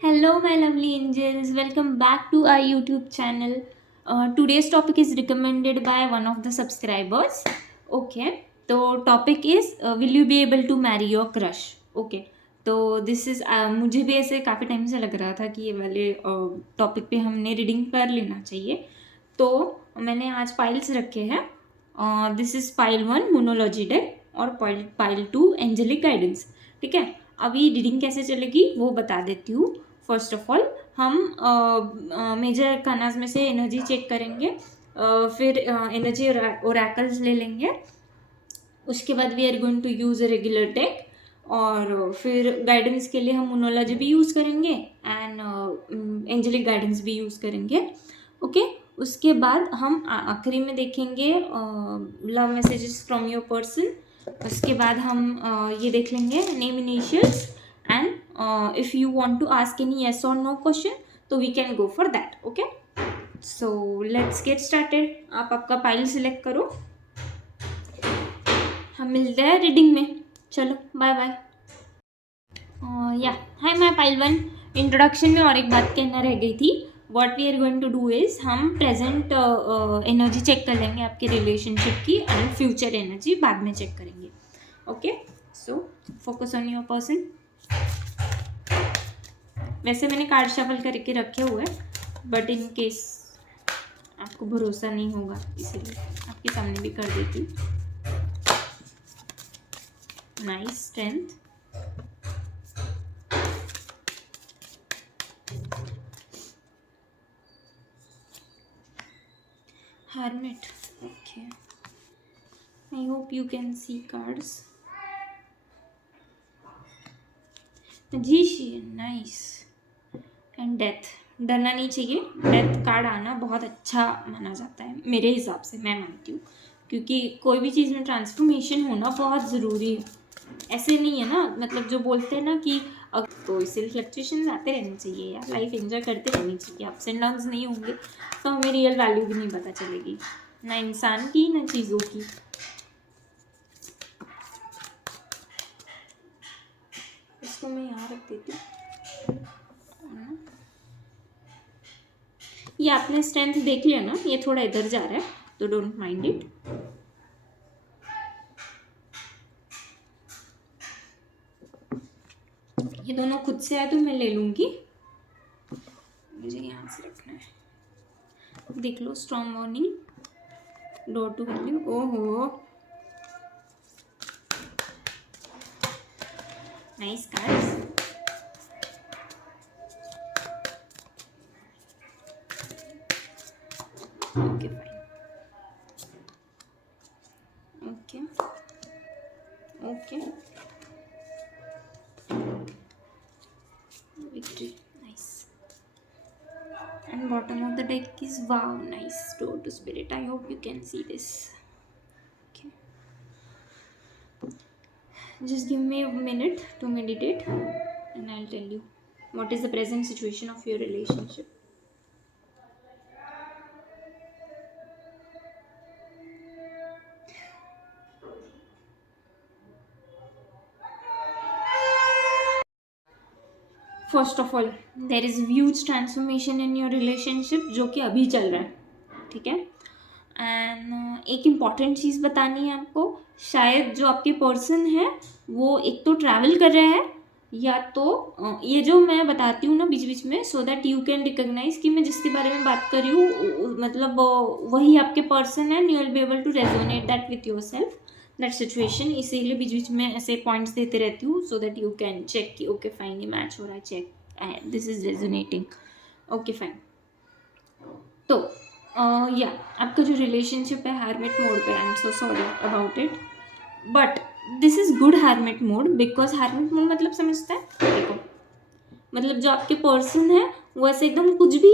Hello, my lovely angels. Welcome back to our YouTube channel. Today's topic is recommended by one of the subscribers. Okay, तो topic is will you be able to marry your crush? Okay, तो this is मुझे भी ऐसे काफ़ी time से लग रहा था कि ये वाले टॉपिक पे हमने रीडिंग कर लेना चाहिए. तो मैंने आज पाइल्स रखे हैं. दिस इज़ पाइल 1 मोनोलॉजी डेक और पाइल 2 एंजेलिक गाइडेंस. ठीक है, अभी रीडिंग कैसे चलेगी वो बता देती हूँ. फर्स्ट ऑफ ऑल हम मेजर कानाज में से एनर्जी चेक करेंगे. फिर एनर्जी ओरेकल्स ले लेंगे. उसके बाद we are going to use a regular deck. और फिर गाइडेंस के लिए हम मोनोलॉजी भी यूज़ करेंगे एंड एंजेलिक गाइडेंस भी यूज़ करेंगे. ओके, उसके बाद हम आखिरी में देखेंगे love messages from your person. उसके बाद हम ये देख लेंगे name initials and if you want to ask any yes और नो क्वेश्चन तो we can go for that. Okay, so let's get started. आप आपका फाइल सिलेक्ट करो. हम मिलते हैं रीडिंग में. चलो बाय बाय. या हाय माय पाइल 1. इंट्रोडक्शन में और एक बात कहना रह गई थी. What we are going to do is हम प्रेजेंट एनर्जी चेक कर लेंगे आपके रिलेशनशिप की एंड फ्यूचर एनर्जी बाद में चेक करेंगे. Okay, so focus on your person. वैसे मैंने कार्ड शफल करके रखे हुए हैं बट इन केस आपको भरोसा नहीं होगा इसीलिए आपके सामने भी कर देती हूँ. Nice strength. Hermit. Okay. I hope you can see cards. Magician. Nice. And death. डरना नहीं चाहिए. डेथ कार्ड आना बहुत अच्छा माना जाता है मेरे हिसाब से. मैं मानती हूँ क्योंकि कोई भी चीज़ में ट्रांसफॉर्मेशन होना बहुत ज़रूरी है. ऐसे नहीं है ना, मतलब जो बोलते हैं ना कि तो इसलिए फ्लक्चुएशन आते रहने चाहिए यार. लाइफ एंजॉय करते रहनी चाहिए. अप्स एंड डाउन्स नहीं होंगे तो हमें रियल वैल्यू भी नहीं पता चलेगी, ना इंसान की ना चीज़ों की. इसको मैं यहाँ रख देती हूँ. ये आपने स्ट्रेंथ देख लिया ना, ये थोड़ा इधर जा रहा है तो डोंट माइंड इट. ये दोनों खुद से आए तो मैं ले लूँगी. मुझे यहाँ से रखना है. देख लो, strong warning, door to value. ओहो, nice cards. Okay fine. Okay okay. Victory. Nice. And bottom of the deck is wow, nice. Door to spirit. I hope you can see this. Okay. Just give me a minute to meditate and I'll tell you what is the present situation of your relationship. First of all there is huge transformation in your relationship जो कि अभी चल रहा है. ठीक है, and एक important चीज़ बतानी है आपको. शायद जो आपके पर्सन है वो एक तो ट्रैवल कर रहा है या तो ये जो मैं बताती हूँ ना बीच बीच में, so that you can recognise कि मैं जिसके बारे में बात कर रही हूँ मतलब वही आपके पर्सन है. You will be able to resonate that with yourself, that situation. इसीलिए बीच बीच में ऐसे पॉइंट्स देते रहती हूँ so that you can check कि ओके फाइन ये मैच हो रहा है. Check this is resonating. Okay fine. तो या आपका जो रिलेशनशिप है हार्मिट मोड पे. I am so sorry about it but this is good hermit mode because hermit mode मतलब समझता है. देखो, मतलब जो आपके पर्सन है वो ऐसे एकदम कुछ भी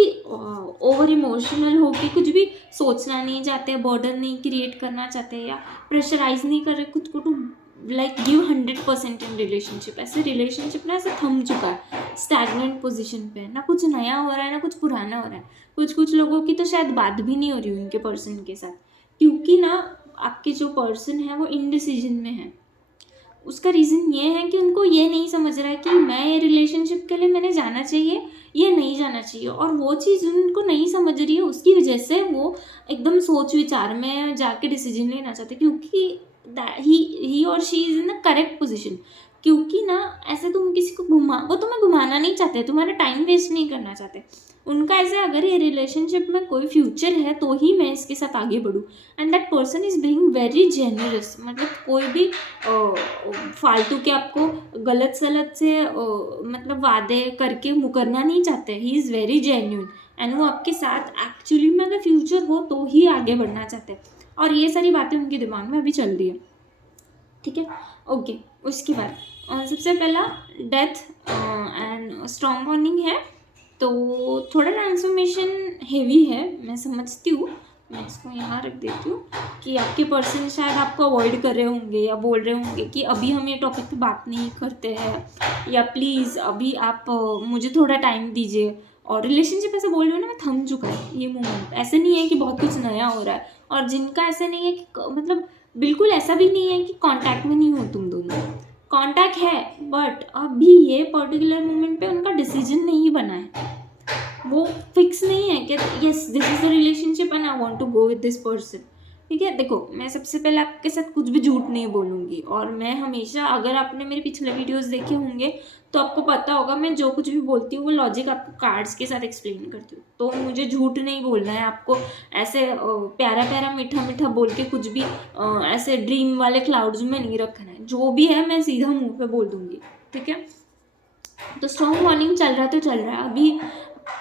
ओवर इमोशनल होके कुछ भी सोचना नहीं चाहते, बर्डन नहीं क्रिएट करना चाहते या प्रेशराइज नहीं कर रहे खुद को to like give 100% in relationship. ऐसे रिलेशनशिप ना ऐसे थम चुका है, स्टैग्नेंट पोजीशन पे है. ना कुछ नया हो रहा है ना कुछ पुराना हो रहा है. कुछ लोगों की तो शायद बात भी नहीं हो रही उनके पर्सन के साथ क्योंकि ना आपके जो पर्सन है वो इनडिसीजन में है. उसका रीज़न ये है कि उनको ये नहीं समझ रहा है कि मैं ये रिलेशनशिप के लिए मैंने जाना जाना चाहिए या नहीं जाना चाहिए, और वो चीज़ उनको नहीं समझ रही है, उसकी वजह से वो एकदम सोच विचार में जाके डिसीजन लेना चाहते, क्योंकि ही और she is in the correct position. क्योंकि ना ऐसे तुम किसी को वो तुम्हें घुमाना नहीं चाहते, तुम्हारा टाइम वेस्ट नहीं करना चाहते। उनका ऐसे अगर ये रिलेशनशिप में कोई फ्यूचर है तो ही मैं इसके साथ आगे बढ़ूँ, and that person is being very generous. मतलब कोई भी फालतू के आपको गलत सलत से मतलब वादे करके मुकरना नहीं चाहते। He is very genuine, and वो आपके साथ एक्चुअली में अगर फ्यूचर हो तो ही आगे बढ़ना चाहते हैं, और ये सारी बातें उनके दिमाग में अभी चल रही है। ठीक है, ओके। उसके बाद सबसे पहला डेथ एंड स्ट्रॉन्ग बॉन्डिंग है, तो थोड़ा ट्रांसफॉर्मेशन हेवी है, मैं समझती हूँ। मैं इसको यहाँ रख देती हूँ कि आपके पर्सन शायद आपको अवॉइड कर रहे होंगे या बोल रहे होंगे कि अभी हम ये टॉपिक पे बात नहीं करते हैं, या प्लीज़ अभी आप मुझे थोड़ा टाइम दीजिए। और रिलेशनशिप ऐसे बोल रहे हो ना, मैं थम चुका है ये मोमेंट। ऐसे नहीं है कि बहुत कुछ नया हो रहा है, और जिनका ऐसे नहीं है कि मतलब बिल्कुल ऐसा भी नहीं है कि कांटेक्ट में नहीं हो तुम दोनों, कांटेक्ट है, बट अभी ये पर्टिकुलर मोमेंट पे उनका डिसीजन नहीं बना है। वो फिक्स नहीं है कि yes this is the relationship and I want to go with this person. ठीक है, देखो मैं सबसे पहले आपके साथ कुछ भी झूठ नहीं बोलूँगी, और मैं हमेशा, अगर आपने मेरे पिछले वीडियोस देखे होंगे तो आपको पता होगा मैं जो कुछ भी बोलती हूँ वो लॉजिक आपको कार्ड्स के साथ एक्सप्लेन करती हूँ। तो मुझे झूठ नहीं बोलना है आपको, ऐसे प्यारा प्यारा मीठा मीठा बोल के कुछ भी ऐसे ड्रीम वाले क्लाउड्स में नहीं रखना है। जो भी है मैं सीधा मुंह पे बोल दूंगी। ठीक है, तो स्ट्रॉन्ग बॉन्डिंग चल रहा तो चल रहा है, अभी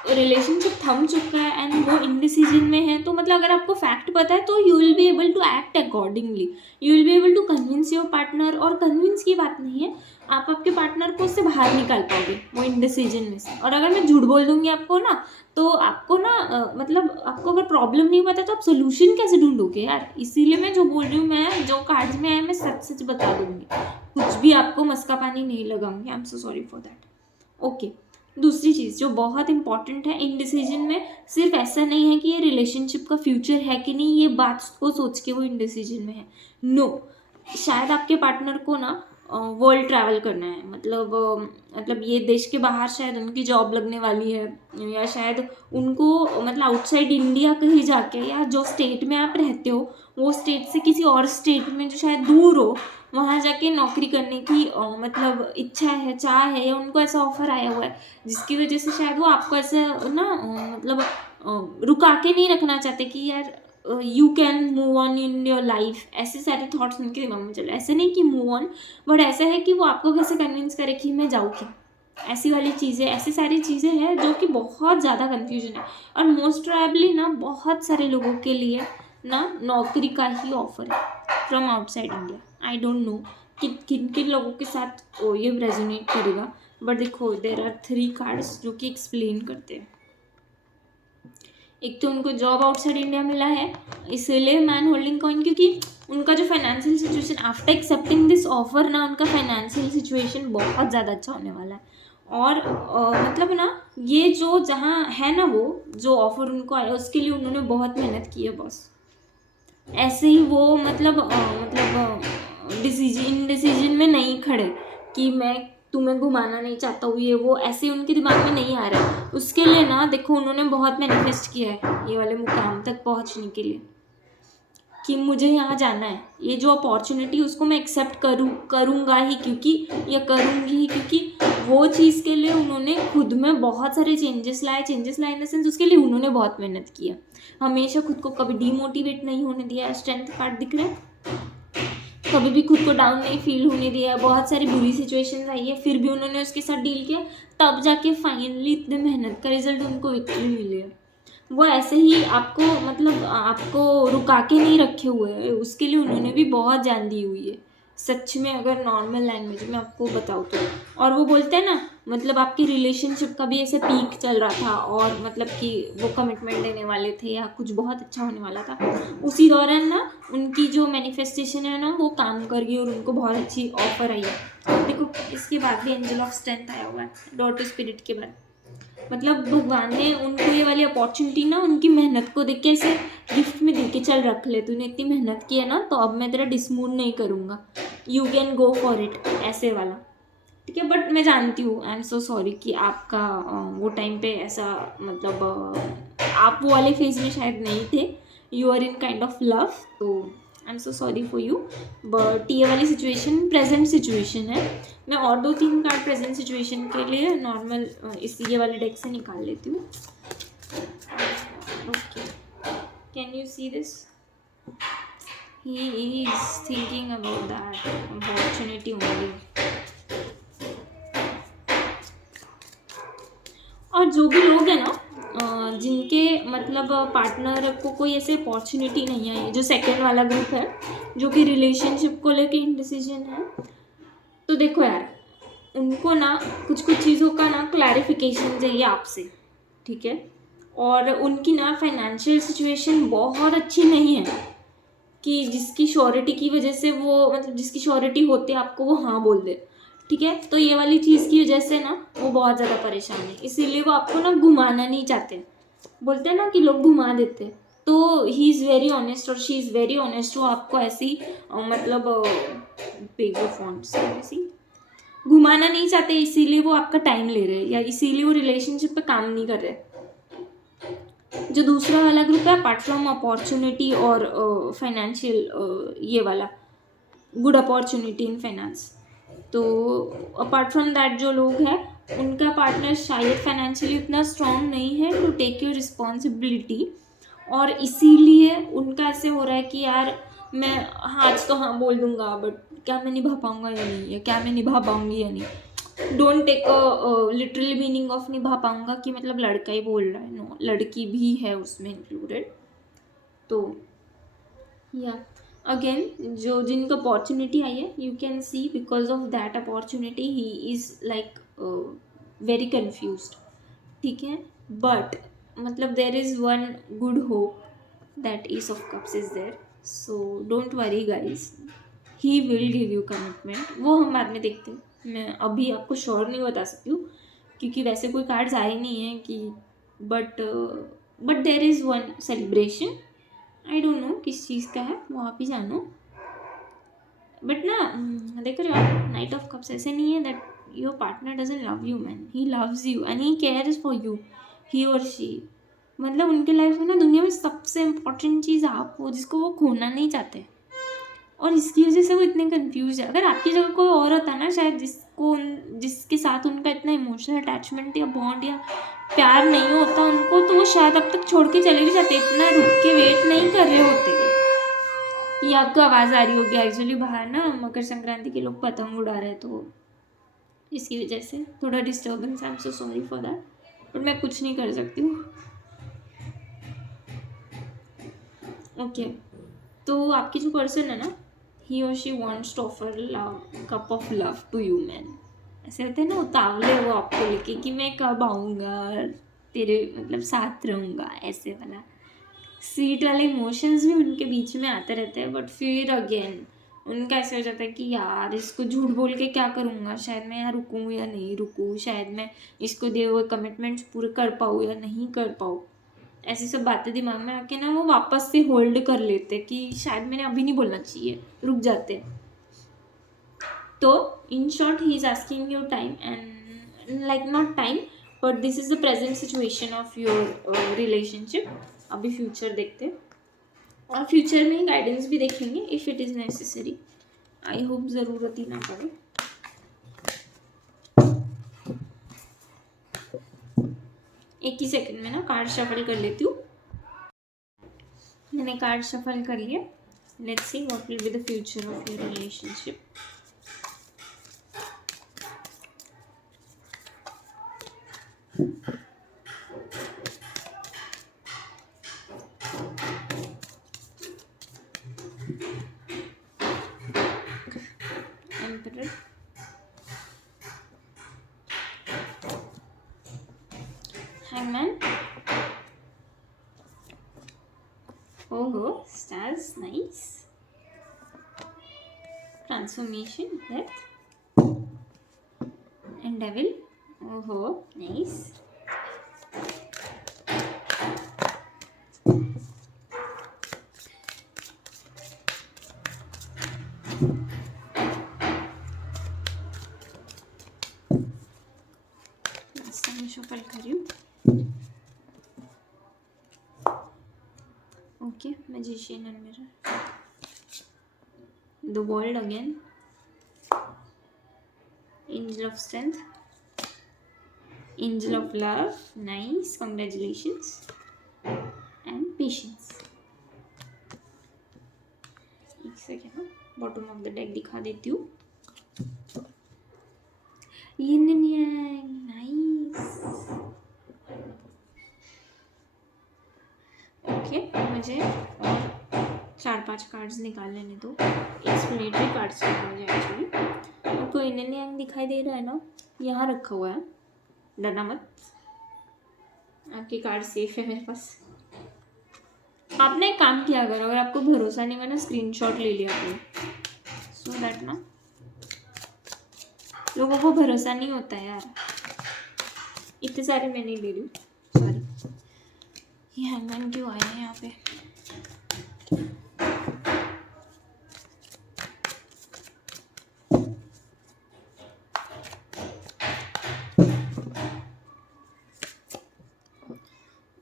रिलेशनशिप थम चुका है एंड वो इनडिसीजन में है। तो मतलब अगर आपको फैक्ट पता है तो you will be able to act accordingly, you will be able to convince your partner. और कन्विंस की बात नहीं है, आप आपके पार्टनर को उससे बाहर निकाल पाओगे वो इनडिसीजन में से। और अगर मैं झूठ बोल दूंगी आपको ना, तो आपको ना मतलब आपको अगर प्रॉब्लम नहीं पता तो आप सोल्यूशन कैसे ढूंढोगे यार। इसीलिए मैं जो बोल रही हूँ, मैं जो कार्ड्स में है मैं सच सच बता दूंगी, कुछ भी आपको मस्का पानी नहीं लगाऊंगी। आई am so sorry for that. Okay, दूसरी चीज़ जो बहुत इंपॉर्टेंट है इनडिसीजन में, सिर्फ ऐसा नहीं है कि ये रिलेशनशिप का फ्यूचर है कि नहीं, ये बात को सोच के वो इनडिसीजन में है। नो, शायद आपके पार्टनर को ना वर्ल्ड ट्रैवल करना है, मतलब ये देश के बाहर शायद उनकी जॉब लगने वाली है, या शायद उनको मतलब आउटसाइड इंडिया कहीं जाके, या जो स्टेट में आप रहते हो वो स्टेट से किसी और स्टेट में जो शायद दूर हो, वहाँ जाके नौकरी करने की मतलब इच्छा है, चाह है, या उनको ऐसा ऑफर आया हुआ है जिसकी वजह से शायद वो आपको ऐसे ना मतलब रुका के नहीं रखना चाहते कि यार you can move on in your life. ऐसे सारे थॉट्स उनके दिमाग में चले, ऐसे नहीं कि मूव ऑन, बट ऐसा है कि वो आपको कैसे कन्विंस करे कि मैं जाऊँ क्या, ऐसी वाली चीज़ें, ऐसी सारी चीज़ें हैं जो कि बहुत ज़्यादा कन्फ्यूजन है। और मोस्ट प्रोबेबली ना बहुत सारे लोगों के लिए ना नौकरी का ही ऑफर है from outside India. I don't know कि किन किन लोगों के साथ ये रेजोनेट करेगा, बट देखो देर आर 3 कार्ड्स जो कि एक्सप्लेन करते हैं। एक तो उनको जॉब आउटसाइड इंडिया मिला है, इसलिए मैन होल्डिंग कॉइन, क्योंकि उनका जो financial situation after accepting this offer ना, उनका फाइनेंशियल सिचुएशन बहुत ज़्यादा अच्छा होने वाला है। और मतलब ना ये जो जहाँ है ना, वो जो ऑफर उनको आया उसके लिए उन्होंने बहुत मेहनत की है बॉस। ऐसे ही वो मतलब डिसीजन में नहीं खड़े कि मैं तुम्हें घुमाना नहीं चाहता हूँ, ये वो ऐसे उनके दिमाग में नहीं आ रहा है। उसके लिए ना देखो उन्होंने बहुत मैनिफेस्ट किया है ये वाले मुकाम तक पहुँचने के लिए, कि मुझे यहाँ जाना है, ये जो अपॉर्चुनिटी उसको मैं एक्सेप्ट करूँगा ही, क्योंकि ये करूँगी ही, क्योंकि वो चीज़ के लिए उन्होंने खुद में बहुत सारे चेंजेस लाए इन द सेंस उसके लिए उन्होंने बहुत मेहनत किया। हमेशा खुद को कभी डीमोटिवेट नहीं होने दिया, स्ट्रेंथ कार्ड दिख रहा है, कभी भी खुद को डाउन नहीं फील होने दिया। बहुत सारी बुरी सिचुएशंस आई है फिर भी उन्होंने उसके साथ डील किया, तब जाके फाइनली इतने मेहनत का रिजल्ट उनको विक्ट्री मिली है। वो ऐसे ही आपको मतलब आपको रुका के नहीं रखे हुए हैं, उसके लिए उन्होंने भी बहुत जान दी हुई है सच में, अगर नॉर्मल लैंग्वेज में आपको बताऊँ तो। और वो बोलते हैं ना, मतलब आपकी रिलेशनशिप का भी ऐसे पीक चल रहा था, और मतलब कि वो कमिटमेंट देने वाले थे या कुछ बहुत अच्छा होने वाला था, उसी दौरान ना उनकी जो मैनिफेस्टेशन है ना वो काम कर गई और उनको बहुत अच्छी ऑफर आई है। देखो इसके बाद भी एंजल ऑफ स्ट्रेंथ आया हुआ है डॉटर स्पिरिट के बाद, मतलब भगवान ने उनको ये वाली अपॉर्चुनिटी ना उनकी मेहनत को देख के ऐसे गिफ्ट में दे के, चल रख ले तूने इतनी मेहनत की है ना, तो अब मैं तेरा डिसमूड नहीं करूँगा, you can go for it, ऐसे वाला। ठीक है, बट मैं जानती हूँ, आई एम सो सॉरी कि आपका वो टाइम पे ऐसा मतलब आप वो वाले फेज में शायद नहीं थे, you are in kind of love, तो I am so sorry for you. But ये वाली सिचुएशन प्रेजेंट सिचुएशन है। मैं और 2-3 कार्ड प्रेजेंट सिचुएशन के लिए नॉर्मल इस ये वाले डेक से निकाल लेती हूँ। Okay, can you see this? He is thinking about that opportunity only. और जो भी लोग हैं ना जिनके मतलब पार्टनर को कोई ऐसे अपॉर्चुनिटी नहीं है, जो सेकंड वाला ग्रुप है जो कि रिलेशनशिप को लेके इनडिसीजन है, तो देखो यार, उनको ना कुछ कुछ चीज़ों का ना क्लैरिफिकेशन चाहिए आपसे, ठीक है? और उनकी ना फाइनेंशियल सिचुएशन बहुत अच्छी नहीं है कि जिसकी श्योरिटी की वजह से वो मतलब जिसकी श्योरिटी होते आपको वो हाँ बोल दे, ठीक है? तो ये वाली चीज़ की वजह से ना वो बहुत ज़्यादा परेशान है, इसीलिए वो आपको ना घुमाना नहीं चाहते। बोलते हैं ना कि लोग घुमा देते हैं, तो ही इज़ वेरी ऑनेस्ट और शी इज़ वेरी ऑनेस्ट। वो आपको ऐसी मतलब बिग फॉन्ट ऐसी घुमाना नहीं चाहते, इसीलिए वो आपका टाइम ले रहे हैं या इसीलिए वो रिलेशनशिप पे काम नहीं कर रहे। जो दूसरा वाला ग्रुप है, अपार्ट फ्रॉम अपॉर्चुनिटी और फाइनेंशियल ये वाला गुड अपॉर्चुनिटी इन फाइनेंस, तो अपार्ट फ्रॉम दैट जो लोग हैं उनका पार्टनर शायद फाइनेंशियली उतना स्ट्रांग नहीं है टू टेक योर रिस्पॉन्सिबिलिटी, और इसीलिए उनका ऐसे हो रहा है कि यार मैं आज तो हाँ बोल दूंगा, बट क्या मैं निभा पाऊंगा या नहीं, या क्या मैं निभा पाऊंगी या नहीं। Don't take a literal meaning of निभा पाऊंगा कि मतलब लड़का ही बोल रहा है, नो, लड़की भी है उसमें इंक्लूडेड। तो या अगेन जो जिनको अपॉर्चुनिटी आई है, you can see because of that opportunity he is like very confused, ठीक है? बट मतलब there is one good hope, that ease of cups is there, so don't worry guys, he will give you commitment. वो हम बाद में देखते हैं, मैं अभी आपको श्योर नहीं बता सकती हूँ क्योंकि वैसे कोई कार्ड्स आए नहीं हैं कि but there is one celebration, I don't know किस चीज़ का है, वो आप ही जानो। बट ना देख रहे हो, नाइट ऑफ कप्स ऐसे नहीं है that your partner doesn't love you, man, he loves you and he cares for you, he और शी। मतलब उनके लाइफ में ना दुनिया में सबसे इम्पोर्टेंट चीज़ आप हो जिसको वो खोना नहीं चाहते, और इसकी वजह से वो इतने कंफ्यूज है। अगर आपकी जगह कोई और होता ना, शायद जिसके साथ उनका इतना इमोशनल अटैचमेंट या बॉन्ड या प्यार नहीं होता उनको, तो वो शायद अब तक छोड़ के चले भी जाते, इतना रुक के वेट नहीं कर रहे होते। ये आपको आवाज़ आ रही होगी, एक्चुअली बाहर ना मकर संक्रांति के लोग पतंग उड़ा रहे हैं, तो इसकी वजह से थोड़ा disturbance, I am so sorry for that, but मैं कुछ नहीं कर सकती हूँ। ओके, तो आपकी जो पर्सन है ना, ही और she wants to offer love, cup of love to you, man. ऐसे होते हैं ना उतावले वो आपको लेके कि मैं कब आऊँगा तेरे मतलब साथ रहूँगा, ऐसे वाला स्वीट वाले इमोशंस भी उनके बीच में आते रहते हैं। बट फिर अगेन उनका ऐसा हो जाता है कि यार इसको झूठ बोल के क्या करूँगा, शायद मैं यहाँ रुकूँ या नहीं रुकूँ, शायद मैं इसको दिए हुए कमिटमेंट्स पूरे कर पाऊँ या नहीं कर पाऊँ। ऐसी सब बातें दिमाग में आके ना वो वापस से होल्ड कर लेते कि शायद मैंने अभी नहीं बोलना चाहिए, रुक जाते हैं। तो in short he is asking your time and like not time, but this is the present situation of your relationship. अभी फ्यूचर देखते हैं और फ्यूचर में गाइडेंस भी देखेंगे if it is necessary. I hope ज़रूरत ही ना पड़े। एक ही सेकंड में ना कार्ड शफल कर लेती हूँ। मैंने कार्ड शफल कर लिया। Let's see what will be the future of your relationship. Emperor, Hangman, oh stars, nice, transformation, death, and devil, oh nice, मैं शफल कर रही हूँ. Okay, magician and mirror, the world again, angel of strength, angel of love, nice, congratulations, and patience. एक second, bottom of the deck दिखा देती हूँ. Yin and yang, nice. Okay, मुझे और 4-5 कार्ड्स निकाल लेने दो. एक्सप्लेनेटरी कार्ड्स निकाल एक्चुअली. आपको यिन एंड यांग दिखाई दे रहा है ना, यहाँ रखा हुआ है, डरना मत, आपके कार्ड सेफ है मेरे पास. आपने एक काम किया करो, अगर आपको भरोसा नहीं, मैंने स्क्रीनशॉट ले लिया आपने, सो दैट ना, लोगों को भरोसा नहीं होता है यार. इतने सारे मैं नहीं ले रही हूँ, सॉरी. ये हैंगमैन क्यों आए हैं यहाँ पे?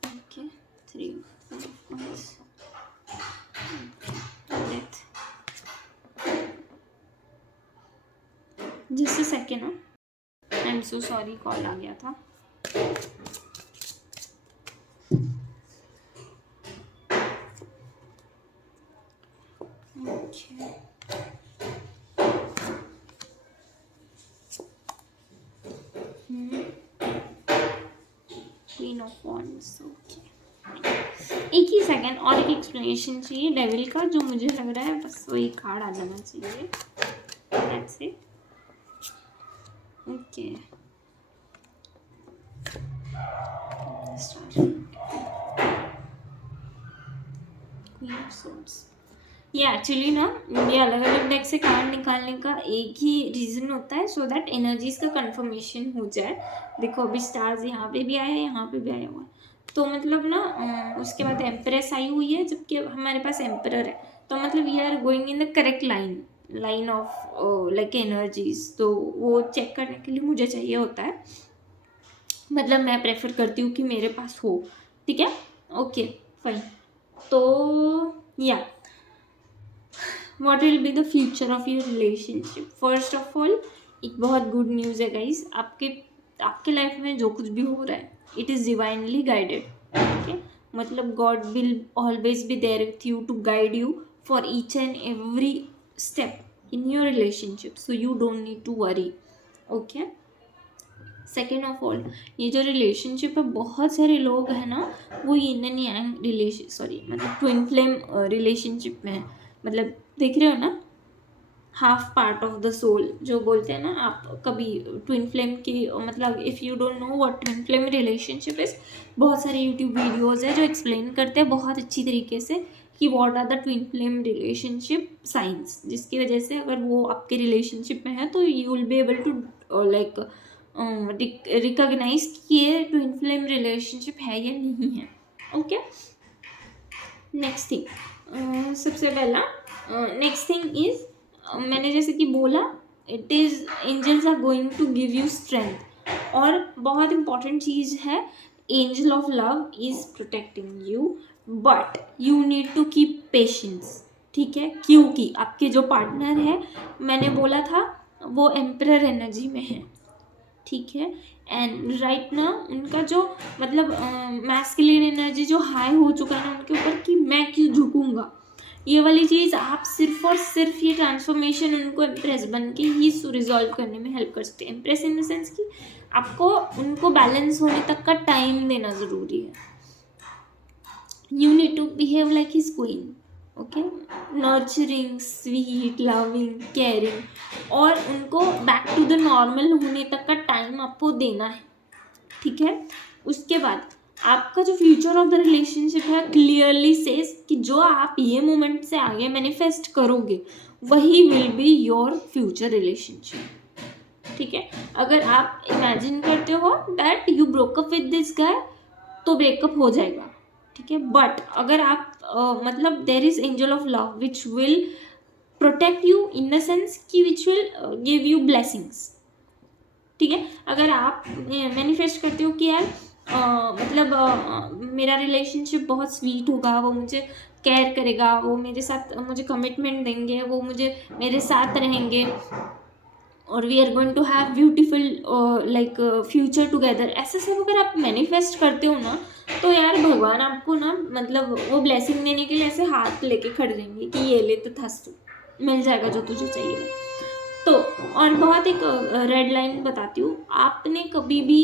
Okay, 3 4 5 death. Just a second ना, I am so sorry, call आ गया था. Queen of wands. ओके, एक ही सेकेंड, और एक एक्सप्लेनेशन चाहिए डेविल का, जो मुझे लग रहा है बस वही कार्ड आ जाना चाहिए. That's it. Okay, queen of swords. ये एक्चुअली ना, ये अलग अलग डेक से कार्ड निकालने का एक ही रीज़न होता है, सो दैट एनर्जीज का कंफर्मेशन हो जाए. देखो अभी स्टार्स यहाँ पे भी आए हैं, यहाँ पे भी आया हुआ है, तो मतलब ना उसके बाद एम्प्रेस आई हुई है, जबकि हमारे पास एम्परर है, तो मतलब we are going in the correct line of like energies. तो वो चेक करने के लिए मुझे चाहिए होता है, मतलब मैं प्रेफर करती हूँ कि मेरे पास हो. ठीक है, ओके फाइन. तो या what will be the future of your relationship? First of all, एक बहुत गुड न्यूज़ है गाइज. आपके लाइफ में जो कुछ भी हो रहा है, इट इज़ डिवाइनली गाइडेड. ठीक है, मतलब God will always be there with you to guide you for each and every step in your relationship, so you don't need to worry. Okay, second of all, ये जो relationship है, बहुत सारे लोग हैं ना, वो यिन एंड यांग मतलब ट्विन फ्लेम रिलेशनशिप में है. मतलब देख रहे हो ना, half part of the soul जो बोलते हैं ना. आप कभी ट्विन फ्लेम की, मतलब if you don't know what twin flame relationship is, बहुत सारे यूट्यूब वीडियोज़ है जो एक्सप्लेन करते हैं बहुत अच्छी तरीके से कि what are the twin flame relationship science, जिसकी वजह से अगर वो आपके रिलेशनशिप में है तो you will be able to like recognise कि ये ट्विन फ्लेम रिलेशनशिप है या नहीं है. ओके, नेक्स्ट थिंग, सबसे पहला नेक्स्ट थिंग इज, मैंने जैसे कि बोला, it is angels are going to give you strength. और बहुत इंपॉर्टेंट चीज़ है, angel of love is protecting you, but you need to keep patience. ठीक है, क्योंकि आपके जो पार्टनर है, मैंने बोला था, वो एम्परर एनर्जी में है. ठीक है, एंड राइट ना उनका जो मतलब मैस्कुलिन एनर्जी जो हाई हो चुका है ना उनके ऊपर, कि मैं क्यों झुकूंगा, ये वाली चीज़ आप सिर्फ और सिर्फ ये ट्रांसफॉर्मेशन उनको इम्प्रेस बन के ही रिजॉल्व करने में हेल्प कर सकते हैं. इम्प्रेस इन द सेंस कि आपको उनको बैलेंस होने तक का टाइम देना ज़रूरी है. You need to behave like his queen. Okay, nurturing, sweet, loving, caring, और उनको बैक टू द नॉर्मल होने तक का टाइम आपको देना है. ठीक है, उसके बाद आपका जो फ्यूचर ऑफ द रिलेशनशिप है क्लियरली सेज कि जो आप ये मोमेंट से आगे मैनिफेस्ट करोगे वही will be your future relationship. ठीक है, अगर आप इमेजिन करते हो that you broke up with this guy, तो ब्रेकअप हो जाएगा. ठीक है, बट अगर आप मतलब there is angel of love which will protect you in the sense कि which will give you blessings. ठीक है। अगर आप मैनिफेस्ट करते हो कि यार मतलब मेरा रिलेशनशिप बहुत स्वीट होगा, वो मुझे केयर करेगा, वो मेरे साथ मुझे कमिटमेंट देंगे, वो मुझे मेरे साथ रहेंगे और we are going to have beautiful like future together, ऐसे सब अगर आप मैनिफेस्ट करते हो ना, तो यार भगवान आपको ना मतलब वो ब्लेसिंग देने के लिए ऐसे हाथ लेके खड़े रहेंगे कि ये ले तो थस, मिल जाएगा जो तुझे चाहिए। तो और बहुत एक रेड लाइन बताती हूँ, आपने कभी भी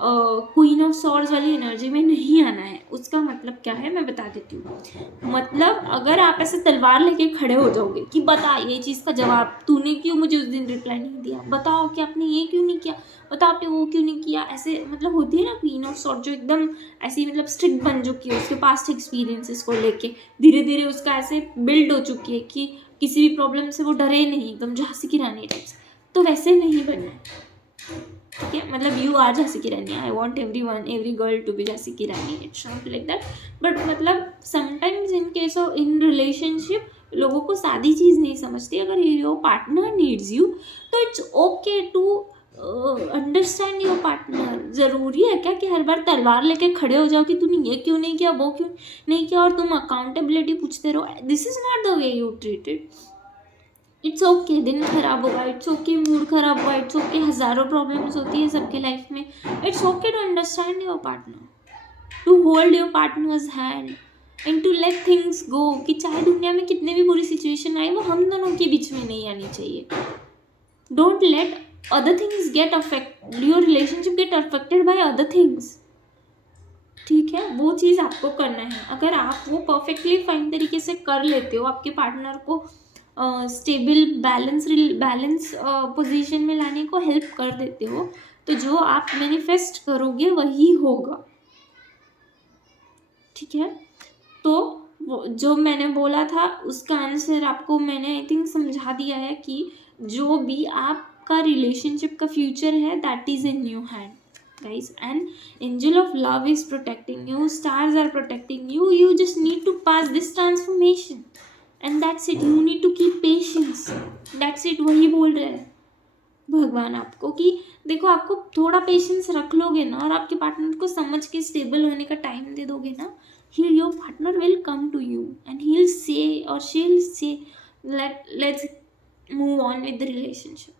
क्वीन ऑफ सॉर्ड्स वाली एनर्जी में नहीं आना है। उसका मतलब क्या है मैं बता देती हूँ। मतलब अगर आप ऐसे तलवार लेके खड़े हो जाओगे कि बता ये चीज़ का जवाब, तूने क्यों मुझे उस दिन रिप्लाई नहीं दिया, बताओ कि आपने ये क्यों नहीं किया, बताओ आपने वो क्यों नहीं किया, ऐसे मतलब होती है ना क्वीन ऑफ सॉर्ड जो एकदम ऐसी मतलब स्ट्रिक्ट बन चुकी है, उसके पास्ट एक्सपीरियंसेस को लेके धीरे धीरे उसका ऐसे बिल्ड हो चुकी है कि किसी भी प्रॉब्लम से वो डरे नहीं, एकदम झांसी की रानी टाइप्स। तो वैसे नहीं बनना है, ठीक है। मतलब यू आर झांसी की रानी, I want every girl to be Jhansi की रानी, it's not like that. But मतलब sometimes in case of in relationship लोगों को सादी चीज़ नहीं समझती। अगर योर पार्टनर नीड्स यू तो it's okay to understand your partner. ज़रूरी है क्या कि हर बार तलवार लेके खड़े हो जाओ कि तूने ये क्यों नहीं किया, वो क्यों नहीं किया, और तुम अकाउंटेबिलिटी पूछते रहो। This is not the way you treated. It's okay दिन खराब होगा, इट्स ओके मूड खराब हुआ, इट्स ओके हज़ारों प्रॉब्लम्स होती है सबके लाइफ में। It's okay to understand your partner, to hold your partner's hand and to let things go. कि चाहे दुनिया में कितने भी बुरी सिचुएशन आए, वो हम दोनों के बीच में नहीं आनी चाहिए। Don't let other things get affect your relationship get affected by other things, ठीक है। वो चीज़ आपको करना है। अगर आप वो परफेक्टली फाइन तरीके से कर लेते हो, आपके पार्टनर को स्टेबल बैलेंस पोजीशन में लाने को हेल्प कर देते हो, तो जो आप मैनिफेस्ट करोगे वही होगा, ठीक है। तो जो मैंने बोला था उसका आंसर आपको मैंने आई थिंक समझा दिया है कि जो भी आपका रिलेशनशिप का फ्यूचर है that is in your hand guys, and angel of love is protecting you, stars are protecting you, you just need to pass this transformation and that's it, you need to keep patience, that's it। वही बोल रहे हैं भगवान आपको कि देखो, आपको थोड़ा पेशेंस रख लोगे ना और आपके पार्टनर को समझ के स्टेबल होने का टाइम दे दोगे ना, your partner will come to you and he will say और she will say let's move on with the relationship,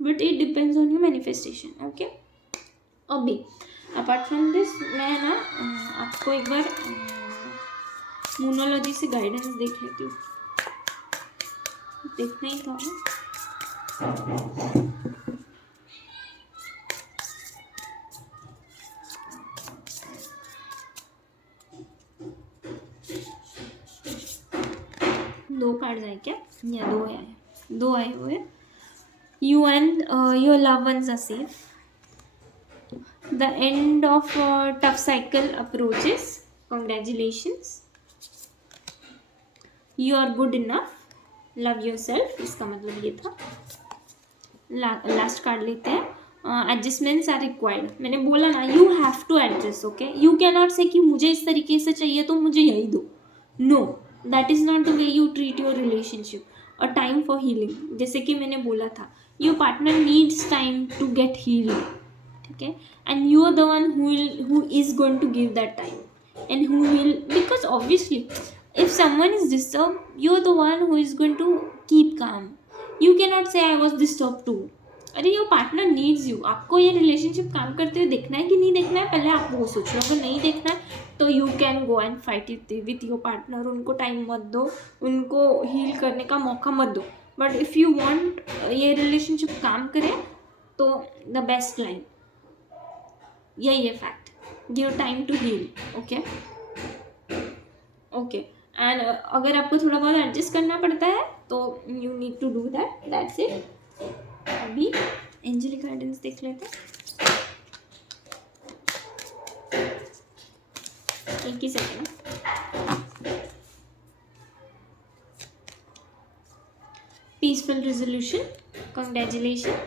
but it depends on your manifestation, okay. अभी अपार्ट फ्रॉम दिस मैं ना आपको एक बार मोनोलॉजी से गाइडेंस देख लेती हूँ, देखना ही था ना। दो कार्ड आए क्या, या दो आए हुए। You and your love ones are safe, the end of a tough cycle approaches, congratulations, you are good enough, love yourself, इसका मतलब ये था। लास्ट कार्ड लेते हैं, एडजस्टमेंट्स आर रिक्वायर्ड। मैंने बोला ना, you have to adjust, okay. You can not say कि मुझे इस तरीके से चाहिए तो मुझे यही दो, no, that is not the way you treat your relationship. A time for healing, जैसे कि मैंने बोला था, your partner needs time to get healed, ठीक है, and you are the one who is going to give that time and who will, because obviously if someone is disturbed you are the one who is going to keep calm, you cannot say I was disturbed too। अरे your partner needs you। आपको ये relationship काम करते हुए देखना है कि नहीं देखना है, पहले आप वो सोचो। अगर नहीं देखना है तो you can go and fight it with your partner, उनको टाइम मत दो, उनको हील करने का मौका मत दो। बट इफ़ यू वांट ये रिलेशनशिप काम करे तो द बेस्ट लाइन यही है, fact, give time to heal, okay okay. And अगर आपको थोड़ा बहुत एडजस्ट करना पड़ता है तो you need to do that, that's it. अभी एंजेलिक गाइडेंस देख लेते हैं, एक ही सेकेंड। Peaceful resolution, congratulation.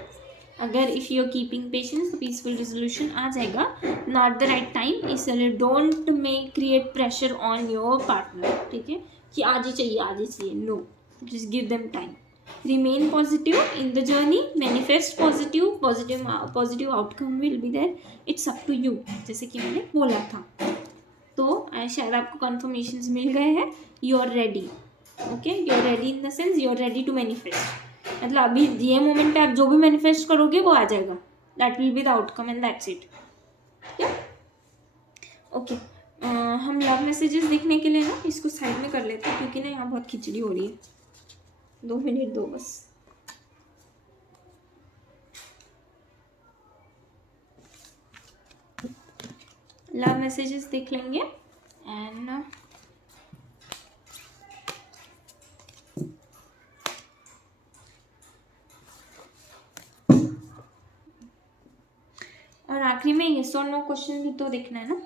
अगर if you are keeping patience तो पीसफुल रेजोल्यूशन आ जाएगा। नॉट द राइट टाइम, इसलिए don't make create pressure on your partner, ठीक है, कि आज ही चाहिए, no, just give them time. remain positive in the journey, manifest positive outcome will be there, it's up to you, जैसे कि मैंने बोला था। तो शायद आपको कन्फर्मेशंस मिल गए हैं, you are ready. Okay, you are ready in the sense you are ready to manifest, मतलब अभी ये मोमेंट पे आप जो भी मैनिफेस्ट करोगे वो आ जाएगा, that will be the outcome and that's it. Okay, हम लव मैसेजेस देखने के लिए ना इसको साइड में कर लेते हैं, क्योंकि ना यहाँ बहुत खिचड़ी हो रही है। 2 मिनट दो बस। लव मैसेजेस देख लेंगे एंड और आखिरी में येस और नो क्वेश्चन भी तो देखना है ना।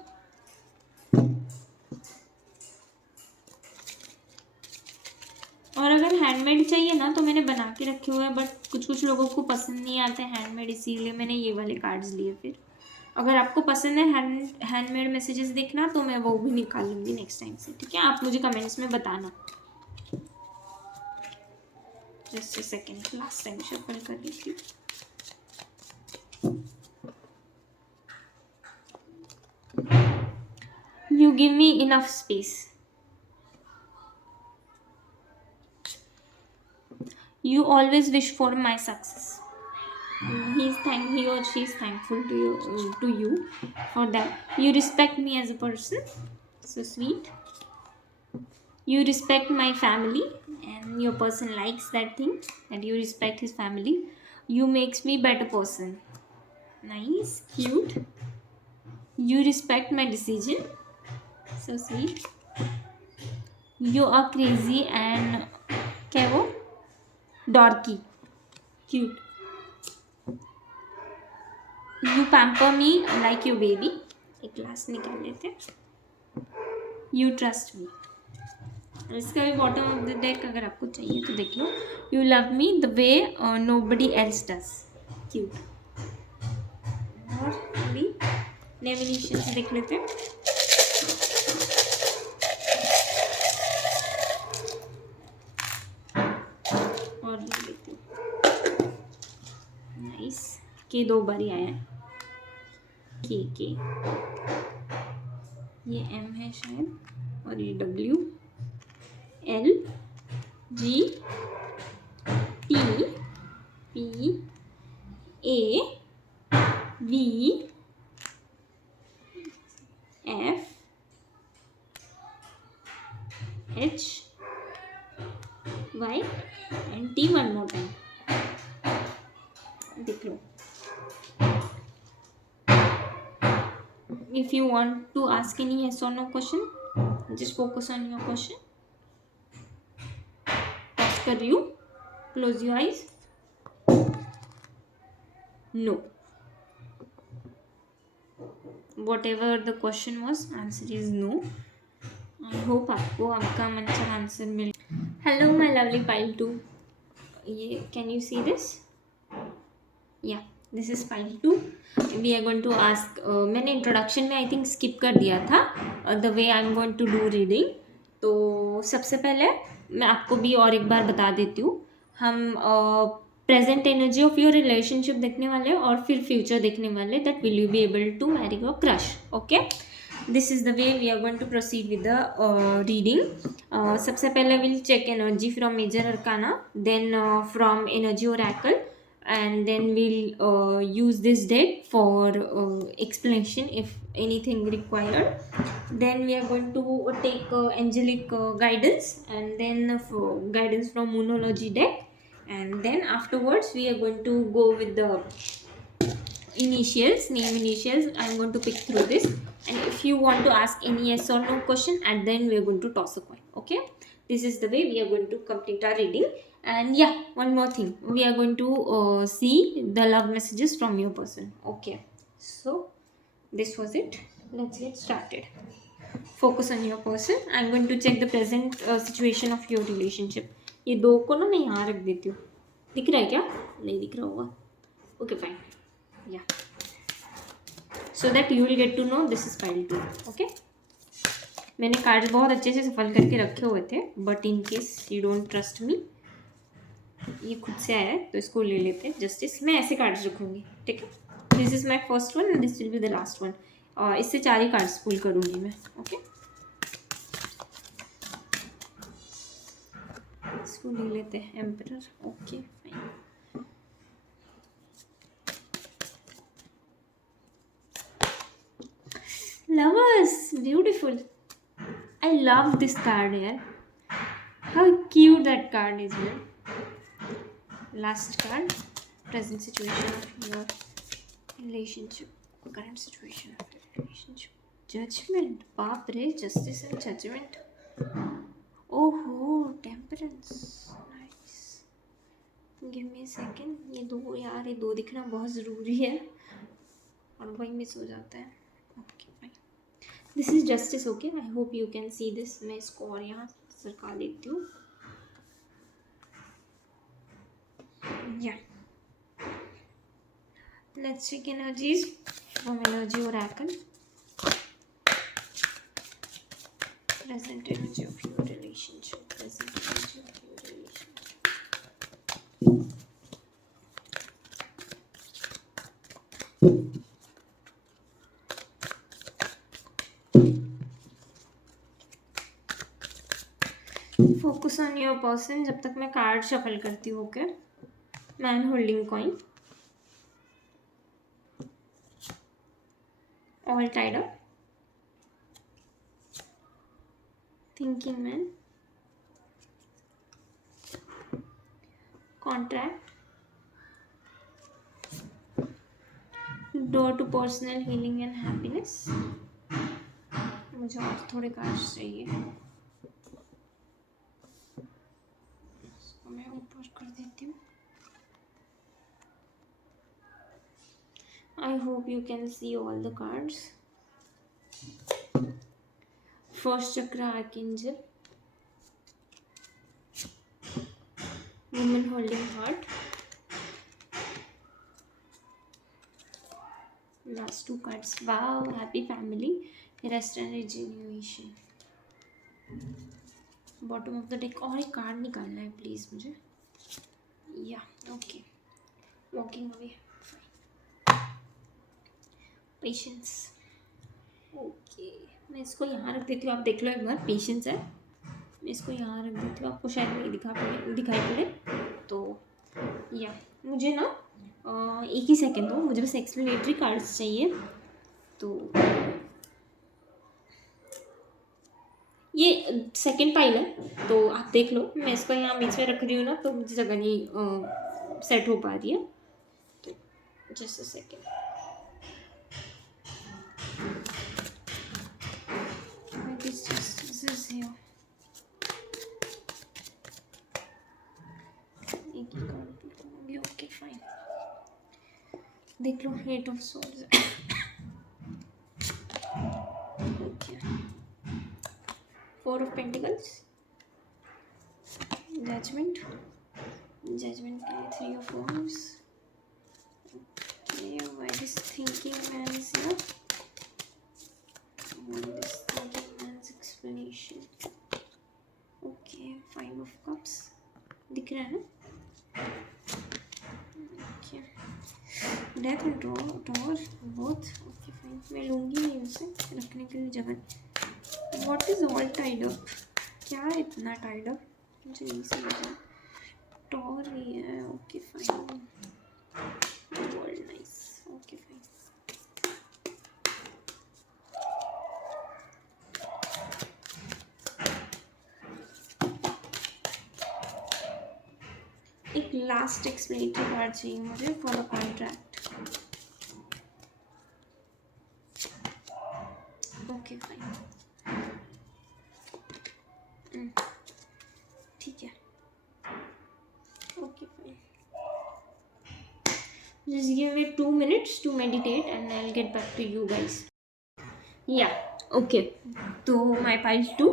और अगर हैंडमेड चाहिए ना तो मैंने बना के रखे हुए हैं, बट कुछ लोगों को पसंद नहीं आते हैंडमेड, इसीलिए मैंने ये वाले कार्ड्स लिए। फिर अगर आपको पसंद है हैंडमेड मैसेजेस देखना तो मैं वो भी निकाल लूँगी नेक्स्ट टाइम से, ठीक है। आप मुझे कमेंट्स में बताना। Just a second, last time shuffle कर लेती हूँ। You give me enough space. You always wish for my success. He or she is thankful to you for that. You respect me as a person. So sweet. You respect my family, and your person likes that thing, that you respect his family. You makes me better person. Nice, cute. You respect my decision. So sweet. You are crazy and क्या वो dorky, cute. You pamper me like your baby. एक glass निकाल लेते हैं। You trust me. इसका भी bottom of the deck अगर आपको चाहिए तो देख लो। You love me the way nobody else does. Cute. और अभी नेविगेशन से देख लेते हैं। और ये लेते हैं। नाइस, के 2 बारी आया है। के ये एम है शायद, और ये W, L, G, T, P, A, V, F, H, Y and T. One more time देख लो। If you want to ask any yes or no question, just focus on your question. Pause कर रही हूँ, close your eyes. No. Whatever the question was, answer is no. I hope आपको आपका मनचा answer मिल। Hello my lovely pile 2. ये can you see this? Yeah, this is pile 2. We are going to ask. मैंने introduction में I think skip कर दिया था the way I am going to do reading. तो सबसे पहले मैं आपको भी और एक बार बता देती हूँ। हम present energy of your relationship देखने वाले और फिर फ्यूचर देखने वाले, that will you be able to marry your crush. Okay, this is the way we are going to proceed with the reading. सबसे पहले will check energy from major arcana, then from energy oracle, and then we'll use this deck for explanation if anything required. Then we are going to take angelic guidance, and then guidance from moonology deck, and then afterwards we are going to go with the initials, name initials. I'm going to pick through this, and if you want to ask any yes or no question, and then we are going to toss a coin. Okay, this is the way we are going to complete our reading. And yeah, one more thing, we are going to see the love messages from your person. Okay, so this was it. Let's get started. Focus on your person. I'm going to check the present situation of your relationship. ये 2 को ना मैं यहाँ रख देती हूँ। दिख रहा है क्या? नहीं दिख रहा होगा। Okay, fine. Yeah, so that you will get to know this is pile 2. Okay, मैंने कार्ड्स बहुत अच्छे से सफल करके रखे हुए थे, but in case you don't trust me, ये खुद से आया है तो इसको ले लेते हैं। जस्टिस, मैं ऐसे कार्ड्स रखूँगी, ठीक है। This is my first one and this will be the last one. और इससे 4 ही कार्ड्स पुल करूँगी मैं, ओके। इसको ले लेते हैं, emperor, okay fine. Lovers, beautiful. I love this card here. How cute that card is, man. Last card, present situation of your relationship, current situation of your relationship. Judgment, बाप रे, justice and judgment. Oh, temperance, nice. Give me a second. ये दो यार, ये दो दिखना बहुत ज़रूरी है और वही मिस हो जाता है। Okay, fine. This is justice, okay. I hope you can see this. मैं इसको और यहाँ सरका देती हूँ। Yeah. Let's check energies from Energy Oracle. Present energy of your relationship. Present energy of your relationship. Focus on your person जब तक मैं कार्ड शफल करती हूँ, okay. Man holding coin, all tied up, thinking man, contract, door to personal healing and happiness. मुझे और थोड़े cards चाहिए, इसको मैं ऊपर कर देती हूँ। I hope you can see all the cards. First chakra archangel, woman holding heart, last 2 cards. Wow, happy family, rest and regeneration. Bottom of the deck, और एक कार्ड निकालना है प्लीज मुझे। या okay, walking away, patience, okay. मैं इसको यहाँ रख देती हूँ, आप देख लो एक बार। पेशेंस है, मैं इसको यहाँ रख देती हूँ, आपको शायद नहीं दिखाई पड़े तो। या मुझे ना एक ही सेकेंड दो, मुझे बस एक्सप्लेनेटरी कार्ड्स चाहिए। तो ये सेकंड पाइल है तो आप देख लो, मैं इसको यहाँ बीच में रख रही हूँ ना, तो मुझे जगह नहीं सेट हो पा रही है, तो just a second. Okay fine, देख लो, 8 of swords. Okay, 4 of Pentacles, Judgment के लिए 3 of Wands. Okay, why this thinking man is here? What is thinking man's explanation? Okay, 5 of Cups, दिख रहा है ना? Okay, Death and Tower, both. Okay, fine, मैं लूँगी नहीं उसे, रखने के लिए जगह। What is all tied up? क्या है इतना tied up? मुझे नहीं समझा। टॉर ही है, okay fine. World nice, okay fine. एक लास्ट एक्सप्लेनेटरी कार्ड चाहिए मुझे for a contract. Okay fine, ठीक है, okay fine. Just give me 2 minutes to meditate and I'll get back to you guys. Yeah, okay. So my pile 2.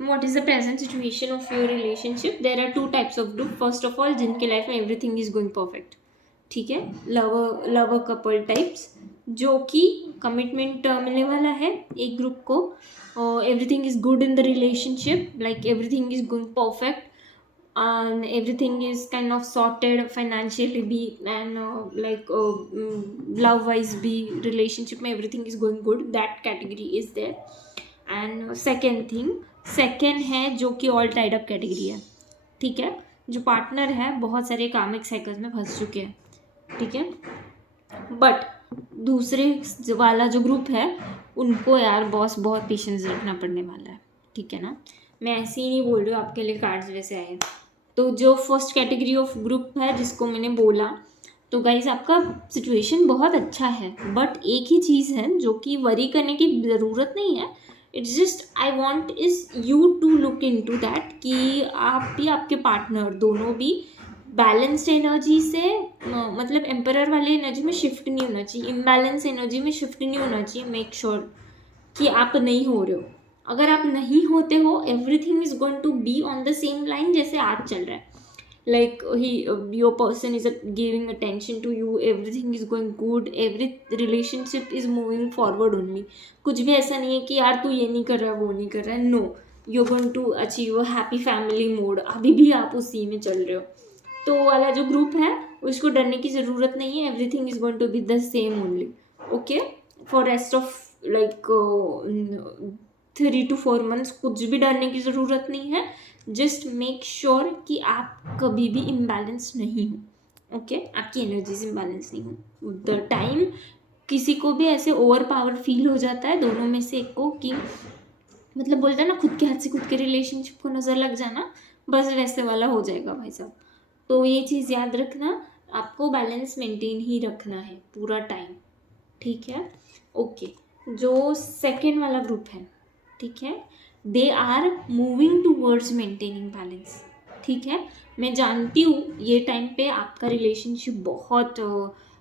What is the present situation of your relationship? There are 2 types of group. First of all, जिनके life में everything is going perfect, ठीक है, lover couple types, जो कि commitment मिलने वाला है एक ग्रुप को, everything is good in the relationship, like everything is going perfect, and everything is kind of sorted financially be, and love wise be, relationship में everything is going good, that category is there. And second thing, second है जो कि all tied up category है, ठीक है, जो partner है बहुत सारे कामिक साइकिल्स में फंस चुके हैं, ठीक है, बट दूसरे वाला जो ग्रुप है उनको यार बॉस बहुत पेशेंस रखना पड़ने वाला है, ठीक है ना, मैं ऐसे ही नहीं बोल रही हूँ, आपके लिए कार्ड्स वैसे आए। तो जो फर्स्ट कैटेगरी ऑफ ग्रुप है जिसको मैंने बोला, तो गाइज आपका सिचुएशन बहुत अच्छा है, बट एक ही चीज़ है जो कि वरी करने की ज़रूरत नहीं है, it's just I want is you to look into that कि आप भी आपके पार्टनर दोनों भी बैलेंस्ड एनर्जी से मतलब एम्परर वाली एनर्जी में शिफ्ट नहीं होना चाहिए, इम्बैलेंस एनर्जी में शिफ्ट नहीं होना चाहिए। मेक श्योर कि आप नहीं हो रहे हो, अगर आप नहीं होते हो everything is going to be on the same line जैसे आज चल रहा है, like your person is giving attention to you, everything is going good, every relationship is moving forward only, कुछ भी ऐसा नहीं है कि यार तू ये नहीं कर रहा है वो नहीं कर रहा है, no, you are going to achieve a happy family mode, अभी भी आप उसी में चल रहे हो। तो वाला जो ग्रुप है उसको डरने की ज़रूरत नहीं है, everything is going to be the same only, okay, for rest of like 3 to 4 months कुछ भी डरने की ज़रूरत नहीं है, जस्ट मेक श्योर कि आप कभी भी इम्बैलेंस नहीं हो, ओके, आपकी एनर्जीज इम्बैलेंस नहीं हो। द टाइम किसी को भी ऐसे ओवर पावर फील हो जाता है दोनों में से एक को, कि मतलब बोलते हैं ना खुद के हाथ से खुद के रिलेशनशिप को नज़र लग जाना, बस वैसे वाला हो जाएगा भाई साहब। तो ये चीज़ याद रखना, आपको बैलेंस मेंटेन ही रखना है पूरा टाइम, ठीक है, ओके। जो सेकेंड वाला ग्रुप है, ठीक है, they are moving towards maintaining balance, ठीक है, मैं जानती हूँ ये टाइम पे आपका रिलेशनशिप बहुत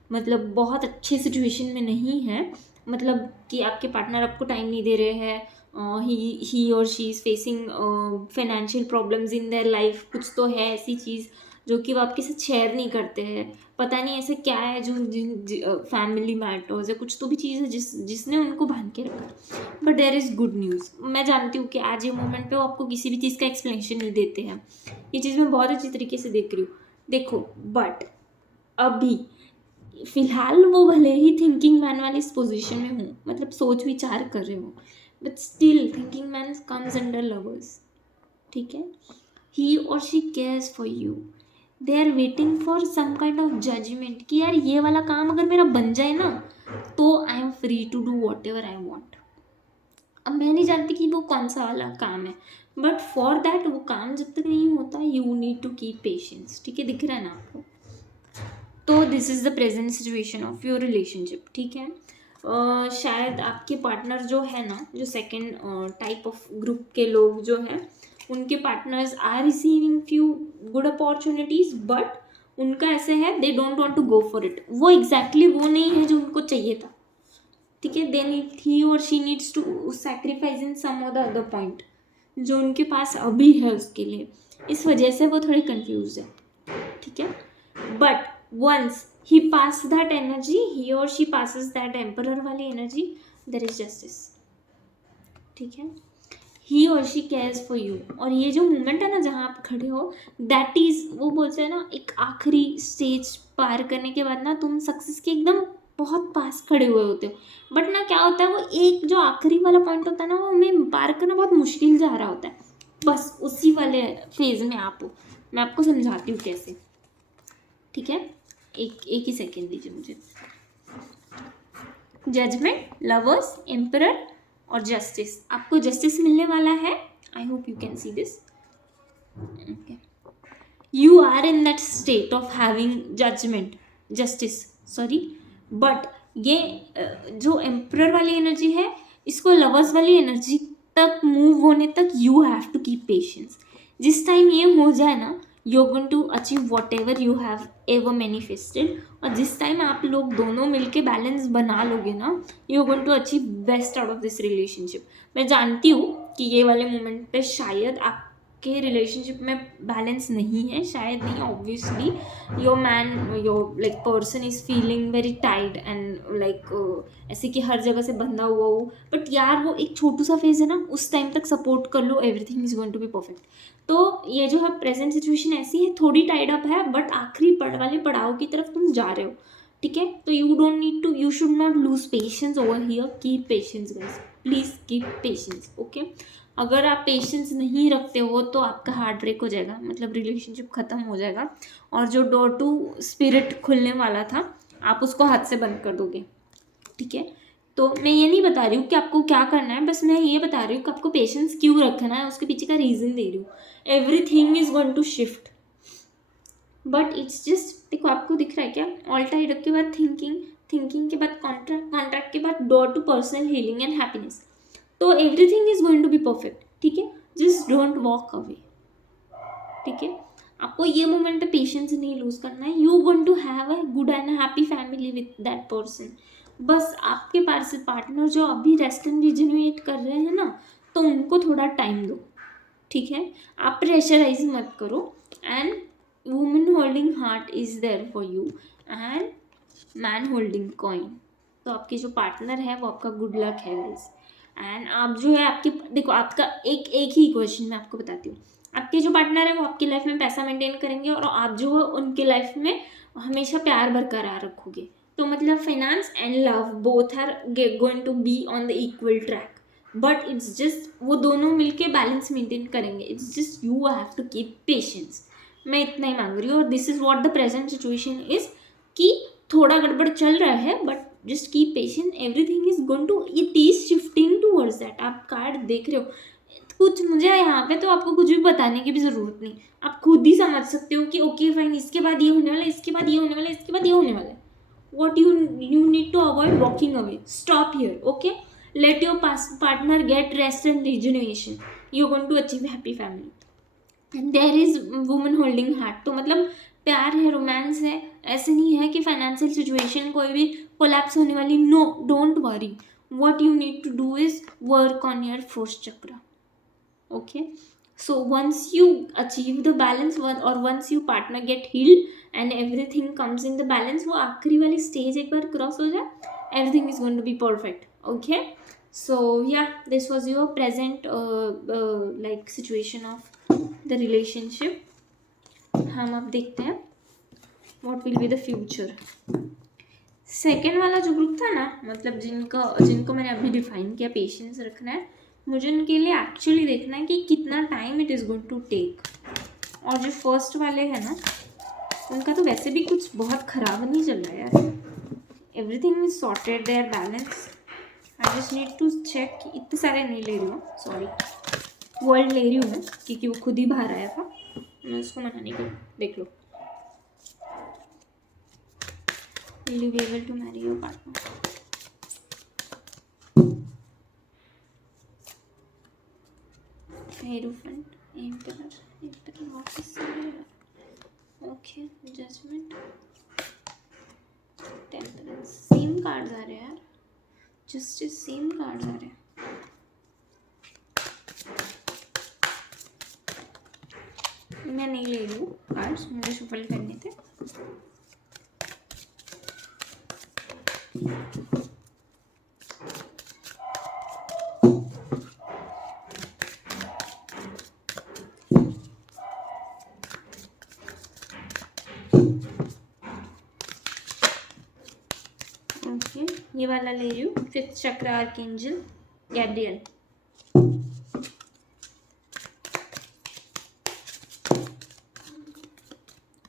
मतलब बहुत अच्छे सिचुएशन में नहीं है, मतलब कि आपके पार्टनर आपको टाइम नहीं दे रहे हैं, ही और she is facing financial problems in their life, कुछ तो है ऐसी चीज़ जो कि वो आपके साथ शेयर नहीं करते हैं, पता नहीं ऐसे क्या है जो फैमिली मैटर्स है, कुछ तो भी चीज़ है जिसने उनको बांध के रखा। But there is good news, मैं जानती हूँ कि आज ये मोमेंट पे वो आपको किसी भी चीज़ का एक्सप्लेनेशन नहीं देते हैं, ये चीज़ मैं बहुत अच्छी तरीके से देख रही हूँ, देखो, बट अभी फिलहाल वो भले ही थिंकिंग मैन वाली इस पोजीशन में हूँ, मतलब सोच विचार कर रहे हो, but still thinking man comes under lovers, ठीक है, ही और she cares for you, they are waiting for some kind of judgement कि यार ये वाला काम अगर मेरा बन जाए ना तो I am free to do whatever I want. अब मैं नहीं जानती कि वो कौन सा वाला काम है, बट फॉर दैट वो काम जब तक नहीं होता you need to keep patience, ठीक है, दिख रहा है ना आपको। तो this is the present situation of your relationship, ठीक है। शायद आपके पार्टनर जो है ना, जो सेकेंड टाइप ऑफ ग्रुप के लोग जो हैं, उनके partners are receiving few good opportunities, but उनका ऐसे है they don't want to go for it, वो एग्जैक्टली वो नहीं है जो उनको चाहिए था, ठीक है, दे नीड, ही और शी नीड्स टू सैक्रिफाइस इन सम और द अदर पॉइंट जो उनके पास अभी है उसके लिए, इस वजह से वो थोड़े कंफ्यूज है, ठीक है, but once he pass that energy, he or she passes that emperor वाली energy, there is justice, ठीक है, he or she cares for you, और ये जो मोमेंट है ना जहाँ आप खड़े हो, that is, वो बोलते हैं ना एक आखिरी स्टेज पार करने के बाद ना तुम सक्सेस के एकदम बहुत पास खड़े हुए होते हो, बट ना क्या होता है वो एक जो आखिरी वाला पॉइंट होता है ना वो हमें पार करना बहुत मुश्किल जा रहा होता है, बस उसी वाले फेज में आप हो, मैं आपको समझाती हूँ कैसे, ठीक है, एक ही सेकेंड दीजिए मुझे। जजमेंट, लवर्स, एम्परर और जस्टिस, आपको जस्टिस मिलने वाला है, I hope you can see this, you are in that state of having judgement, justice, sorry, but ये जो एम्परर वाली एनर्जी है इसको लवर्स वाली एनर्जी तक मूव होने तक you have to keep patience, जिस टाइम ये हो जाए ना you are going to achieve whatever you have ever manifested, और जिस टाइम आप लोग दोनों मिलके बैलेंस बना लोगे ना you are going to achieve best out of this relationship. मैं जानती हूँ कि ये वाले मोमेंट पे शायद आप आपके रिलेशनशिप में बैलेंस नहीं है, शायद नहीं, obviously your man, your like person is feeling very tight and like ऐसे कि हर जगह से बंधा हुआ हो, बट यार वो एक छोटू सा फेज है ना, उस टाइम तक सपोर्ट कर लो, everything is going to be perfect. तो ये जो है प्रेजेंट सिचुएशन ऐसी है, थोड़ी टाइड अप है, बट आखिरी वाले पड़ाव की तरफ तुम जा रहे हो, ठीक है। तो you don't need to, you should not lose patience over here, keep patience guys, please keep patience, okay. अगर आप पेशेंस नहीं रखते हो तो आपका हार्ट ब्रेक हो जाएगा, मतलब रिलेशनशिप ख़त्म हो जाएगा, और जो डोर टू स्पिरिट खुलने वाला था आप उसको हाथ से बंद कर दोगे, ठीक है। तो मैं ये नहीं बता रही हूँ कि आपको क्या करना है, बस मैं ये बता रही हूँ कि आपको पेशेंस क्यों रखना है, उसके पीछे का रीज़न दे रही हूँ। Everything is going to shift, but it's just, देखो आपको दिख रहा है क्या, ऑल टाइड के बाद थिंकिंग, थिंकिंग के बाद कॉन्ट्रैक्ट, कॉन्ट्रैक्ट के बाद door to personal healing and happiness. तो everything is going to be perfect, ठीक है। जस्ट डोंट वॉक अवे, ठीक है। आपको ये मोमेंट पे पेशेंस नहीं लूज करना है, you going to have a good and happy family with that person. बस आपके पास पार्टनर जो अभी रेस्ट एंड रिजनरेट कर रहे हैं ना, तो उनको थोड़ा टाइम दो, ठीक है। आप प्रेशराइज मत करो, and women holding heart is there for you and man holding coin. तो आपके जो पार्टनर है वो आपका गुड लक है गाइस। एंड आप जो है आपके, देखो आपका एक एक ही क्वेश्चन मैं आपको बताती हूँ, आपके जो पार्टनर है वो आपकी लाइफ में पैसा मेंटेन करेंगे, और आप जो है उनके लाइफ में हमेशा प्यार बरकरार रखोगे। तो मतलब finance and love both are going to be on the equal track, but it's just वो दोनों मिलके बैलेंस मेंटेन करेंगे, it's just you have to keep patience. मैं इतना ही मांग रही हूँ, और this is what the present situation is, कि थोड़ा गड़बड़ चल रहा है, but just keep patient, everything is going to, it is shifting towards that. आप कार्ड देख रहे हो कुछ, मुझे यहाँ पे तो आपको कुछ भी बताने की भी ज़रूरत नहीं, आप खुद ही समझ सकते हो कि ओके फाइन, इसके बाद ये होने वाला है, इसके बाद ये होने वाला है, इसके बाद ये होने वाला है। what you need to avoid walking away, stop here, okay, let your partner get rest and rejuvenation, you're going to achieve a happy family and there is woman holding heart। तो मतलब प्यार है, रोमांस है, ऐसे नहीं है कि financial situation कोई भी कोलैप्स होने वाली, no, don't worry, what you need to do is work on your first chakra, okay। So once you achieve the balance one, or once you partner get healed and everything comes in the balance, वो आखिरी वाली stage एक बार cross हो जाए, everything is going to be perfect, okay। So yeah, this was your present like situation of the relationship। हम अब देखते हैं what will be the future। Second वाला जो ग्रुप था ना, मतलब जिनको मैंने अभी डिफाइन किया पेशेंस रखना है, मुझे उनके लिए एक्चुअली देखना है कि कितना time it is going to take. और जो फर्स्ट वाले हैं ना, उनका तो वैसे भी कुछ बहुत ख़राब नहीं चल रहा है यार, everything is sorted, they are balance. I just need to check, इतने सारे नहीं ले रही हूँ, सॉरी, वर्ल्ड ले रही हूँ मैं, क्योंकि वो खुद ही बाहर आया था, मैं उसको मना नहीं करूँ। देख लो, will you be able to marry your partner? Hierophant, Emperor, Officer, okay, Judgment, Temperance, same cards आ रहे हैं यार, जस्टिस, सेम कार्ड्स आ रहे हैं। मैं नहीं ले रही हूँ कार्ड्स, मुझे शफल करने थे। ओके, ये वाला ले रही हूँ, फिफ्थ चक्र archangel Gabriel.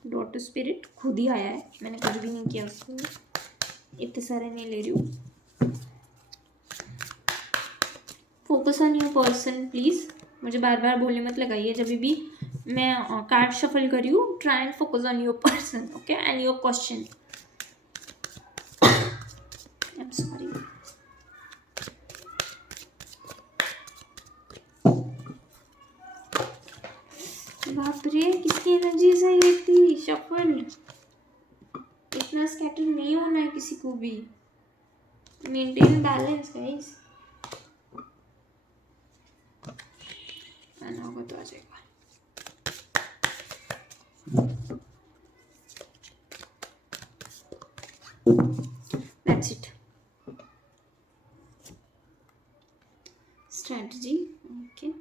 Dot to spirit खुद ही आया है, मैंने कुछ भी नहीं किया उसको, इतने सारे नहीं ले रही हूँ। Focus on your person please, मुझे बार बार बोलने मत लगाइए जब भी मैं कार्ड शफल कर रही हूँ। Try and focus on your person, okay, and your question. I am sorry. बाप रे, किसकी एनर्जी है ये थी शफल, इतना स्कैटर नहीं होना है किसी को भी, मेंटेन बैलेंस गाइस, आना होगा तो आ जाएगा। That's it. Strategy. Okay.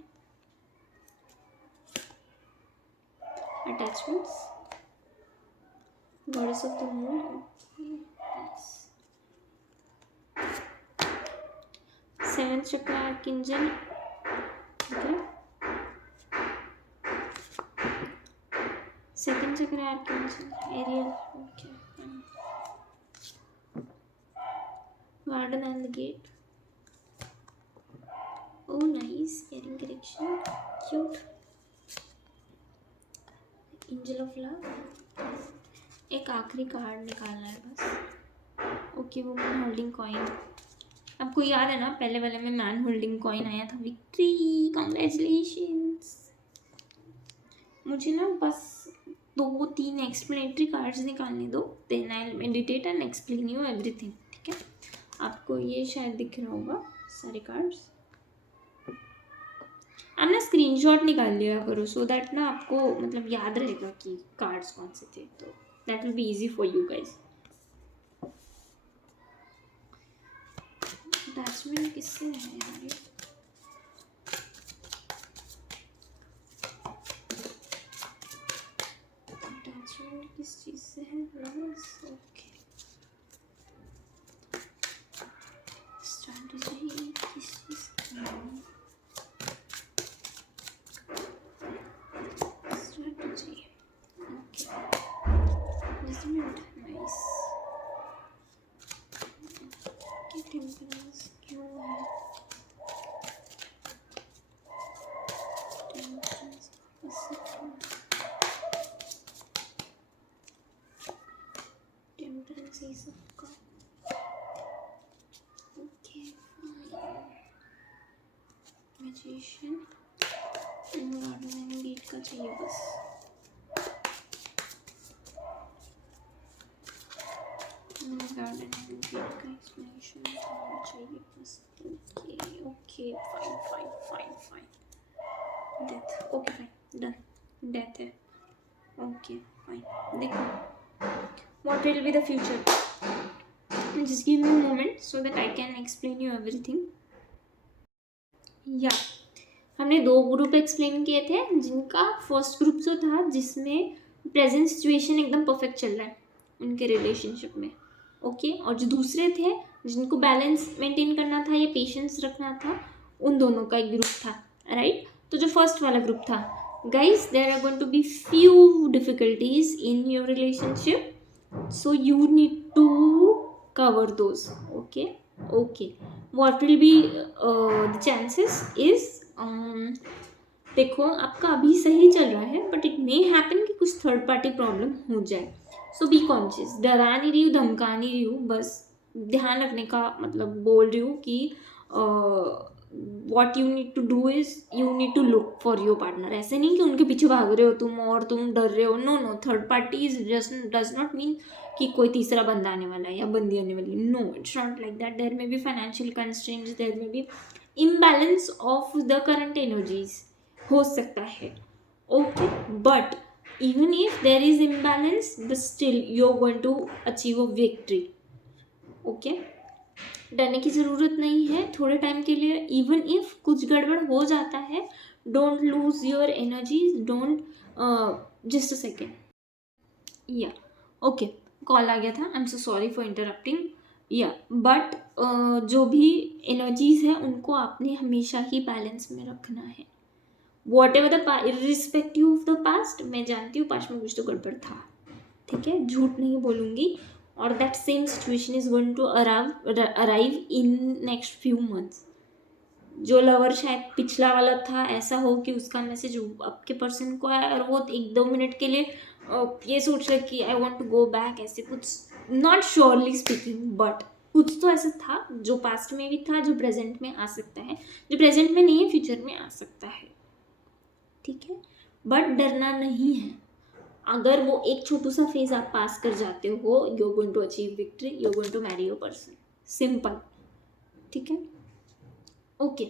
Attachments. Goddess of the moon. Okay. Nice. Seventh chakra archangel. Okay. Second chakra archangel. Ariel. Okay. Fine. Garden and the gate. Oh, nice. Hearing correction. Cute. Angel of love. एक आखिरी card निकालना है बस. Okay, वो man holding coin. आपको याद है ना, पहले वाले में मैन होल्डिंग कॉइन आया था. विक्ट्री. कॉन्ग्रेचुलेशंस. मुझे ना बस 2-3 एक्सप्लेनेटरी कार्ड्स निकालने दो. Then I will meditate and explain you everything. ठीक है. आपको ये शायद दिख रहा होगा सारे कार्ड्स. आप ना स्क्रीनशॉट निकाल लिया करो सो दैट ना आपको मतलब याद रहेगा कि कार्ड्स कौन से थे. तो that will be easy for you guys. Attachment किससे है यार ये? अटैचमेंट किस चीज़ से है? लवर्स. ओके. स्ट्रैटेजी किस चीज़ से है? Strategy. Okay. Judgment. Nice. Okay. Temperance क्यों है? टेम्परेंस इससे क्यों है? टेम्परेंस ये सबका. Okay. Magician. Garden and gate का चाहिए बस. गार्डन एंड गेट का एक्सप्लेनेशन चाहिए बस. Okay. Okay. Fine fine fine fine. Death. Okay fine. Done. Death है. Okay fine. देखो, what will be the future? Just give me a moment so that I can explain you everything. या हमने 2 group explain किए थे, जिनका first group जो था जिसमें प्रेजेंट सिचुएशन एकदम परफेक्ट चल रहा है उनके रिलेशनशिप में. ओके. और जो दूसरे थे जिनको बैलेंस मेंटेन करना था या पेशेंस रखना था, उन दोनों का एक ग्रुप था. राइट. तो जो फर्स्ट वाला ग्रुप था, guys there are going to be few difficulties in your relationship, so you need to cover those. Okay. What will be the chances is देखो, आपका अभी सही चल रहा है बट इट मे हैपन कि कुछ थर्ड पार्टी प्रॉब्लम हो जाए. सो बी कॉन्शियस. डरा नहीं रही हूँ, धमका नहीं रही हूँ, बस ध्यान रखने का मतलब बोल रही हूँ कि what you need to do is you need to look for your partner. ऐसे नहीं कि उनके पीछे भाग रहे हो तुम और तुम डर रहे हो. No. Third party is does not mean कि कोई तीसरा बंदा आने वाला है या बंदी आने वाली. No, it's not like that. There may be financial constraints, there may be imbalance of the current energies हो सकता है. Okay. But even if there is imbalance, but still you're going to achieve a victory. Okay. डरने की ज़रूरत नहीं है थोड़े time के लिए. इवन इफ कुछ गड़बड़ हो जाता है, don't lose your energy. Don't. Just a second. या ओके. कॉल आ गया था. आई am so sorry for interrupting. या बट जो भी एनर्जीज है उनको आपने हमेशा ही बैलेंस में रखना है. What ever the irrespective of the past. मैं जानती हूँ पास्ट में कुछ तो गड़बड़ था. ठीक है. झूठ नहीं बोलूँगी. और that same situation is going to arrive in next few months. जो लवर शायद पिछला वाला था, ऐसा हो कि उसका मैसेज आपके पर्सन को आया और वो 1-2 मिनट के लिए ये सोच रहा कि I want to go back. ऐसे कुछ, नॉट श्योरली स्पीकिंग, बट कुछ तो ऐसा था जो पास्ट में भी था, जो प्रेजेंट में आ सकता है. जो प्रेजेंट में नहीं है, फ्यूचर में आ सकता है. ठीक है. बट डरना नहीं है. अगर वो एक छोटू सा फेज आप पास कर जाते हो, you are going to achieve victory. You are going to marry your person. Simple. ठीक है. Okay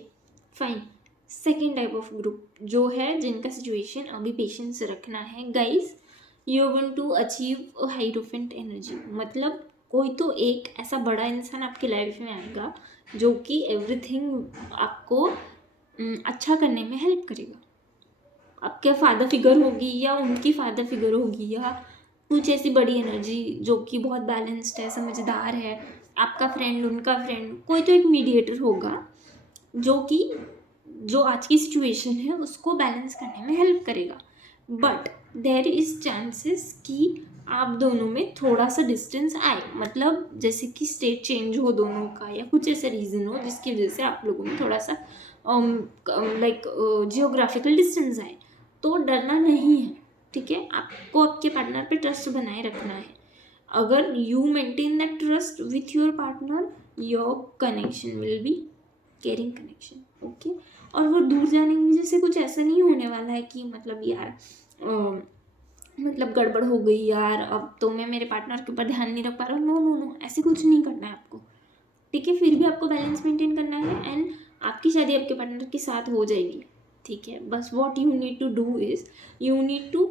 fine. Second type of group जो है जिनका सिचुएशन अभी पेशेंस रखना है. Guys you are going to achieve a hierophant energy. मतलब कोई तो एक ऐसा बड़ा इंसान आपकी लाइफ में आएगा जो कि एवरीथिंग आपको अच्छा करने में हेल्प करेगा। आपके फादर फिगर होगी या उनकी फादर फिगर होगी या कुछ ऐसी बड़ी एनर्जी जो कि बहुत बैलेंस्ड है, समझदार है, आपका फ्रेंड, उनका फ्रेंड, कोई तो एक मीडिएटर होगा जो कि जो आज की सिचुएशन है उसको बैलेंस करने में हेल्प करेगा। बट देर इज चांसेस कि आप दोनों में थोड़ा सा डिस्टेंस आए, मतलब जैसे कि स्टेट चेंज हो दोनों का या कुछ ऐसा रीज़न हो जिसकी वजह से आप लोगों में थोड़ा सा लाइक जियोग्राफिकल डिस्टेंस आए। तो डरना नहीं है, ठीक है। आपको आपके पार्टनर पे ट्रस्ट बनाए रखना है। अगर you maintain that trust with your partner, your connection will be caring connection, okay. और वो दूर जाने की वजह से कुछ ऐसा नहीं होने वाला है कि मतलब यार मतलब गड़बड़ हो गई यार, अब तो मैं मेरे पार्टनर के ऊपर ध्यान नहीं रख पा रहा हूँ। नो नो नो, ऐसे कुछ नहीं करना है आपको, ठीक है। फिर भी आपको बैलेंस मेंटेन करना है एंड आपकी शादी आपके पार्टनर के साथ हो जाएगी, ठीक है। बस what you need to do is you need to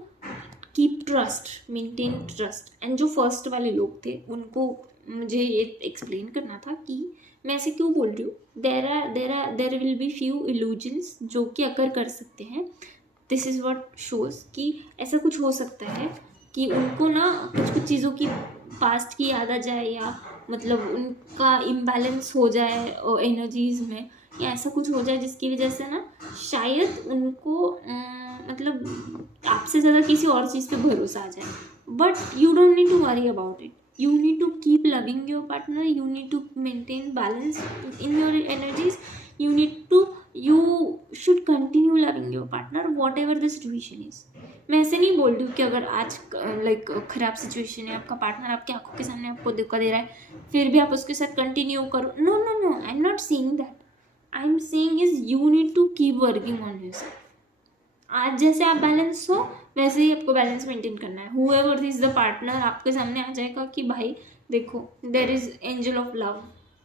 keep trust, maintain trust. And जो फर्स्ट वाले लोग थे उनको मुझे ये एक्सप्लेन करना था कि मैं ऐसे क्यों बोल रही हूँ। देर विल बी फ्यू इल्यूजन्स जो कि अकर कर सकते हैं। दिस इज़ व्हाट शोज कि ऐसा कुछ हो सकता है कि उनको ना कुछ कुछ चीज़ों की पास्ट की याद आ जाए या मतलब उनका इम्बैलेंस हो जाए एनर्जीज में, या ऐसा कुछ हो जाए जिसकी वजह से ना शायद उनको मतलब आपसे ज़्यादा किसी और चीज़ पे भरोसा आ जाए। But you don't need to worry about it, you need to keep loving your partner, you need to maintain balance in your energies, you should continue loving your partner whatever the situation is। मैं ऐसे नहीं बोल रही हूँ कि अगर आज like खराब सिचुएशन है, आपका पार्टनर आपकी आंखों के सामने आपको धोखा दे रहा है, फिर भी आप उसके साथ कंटिन्यू करो। No no no, I am not saying that, I am saying is you need to keep working on yourself. आज जैसे आप बैलेंस हो वैसे ही आपको बैलेंस मेंटेन करना है। हुएवर इज द पार्टनर आपके सामने आ जाएगा कि भाई देखो there is angel of love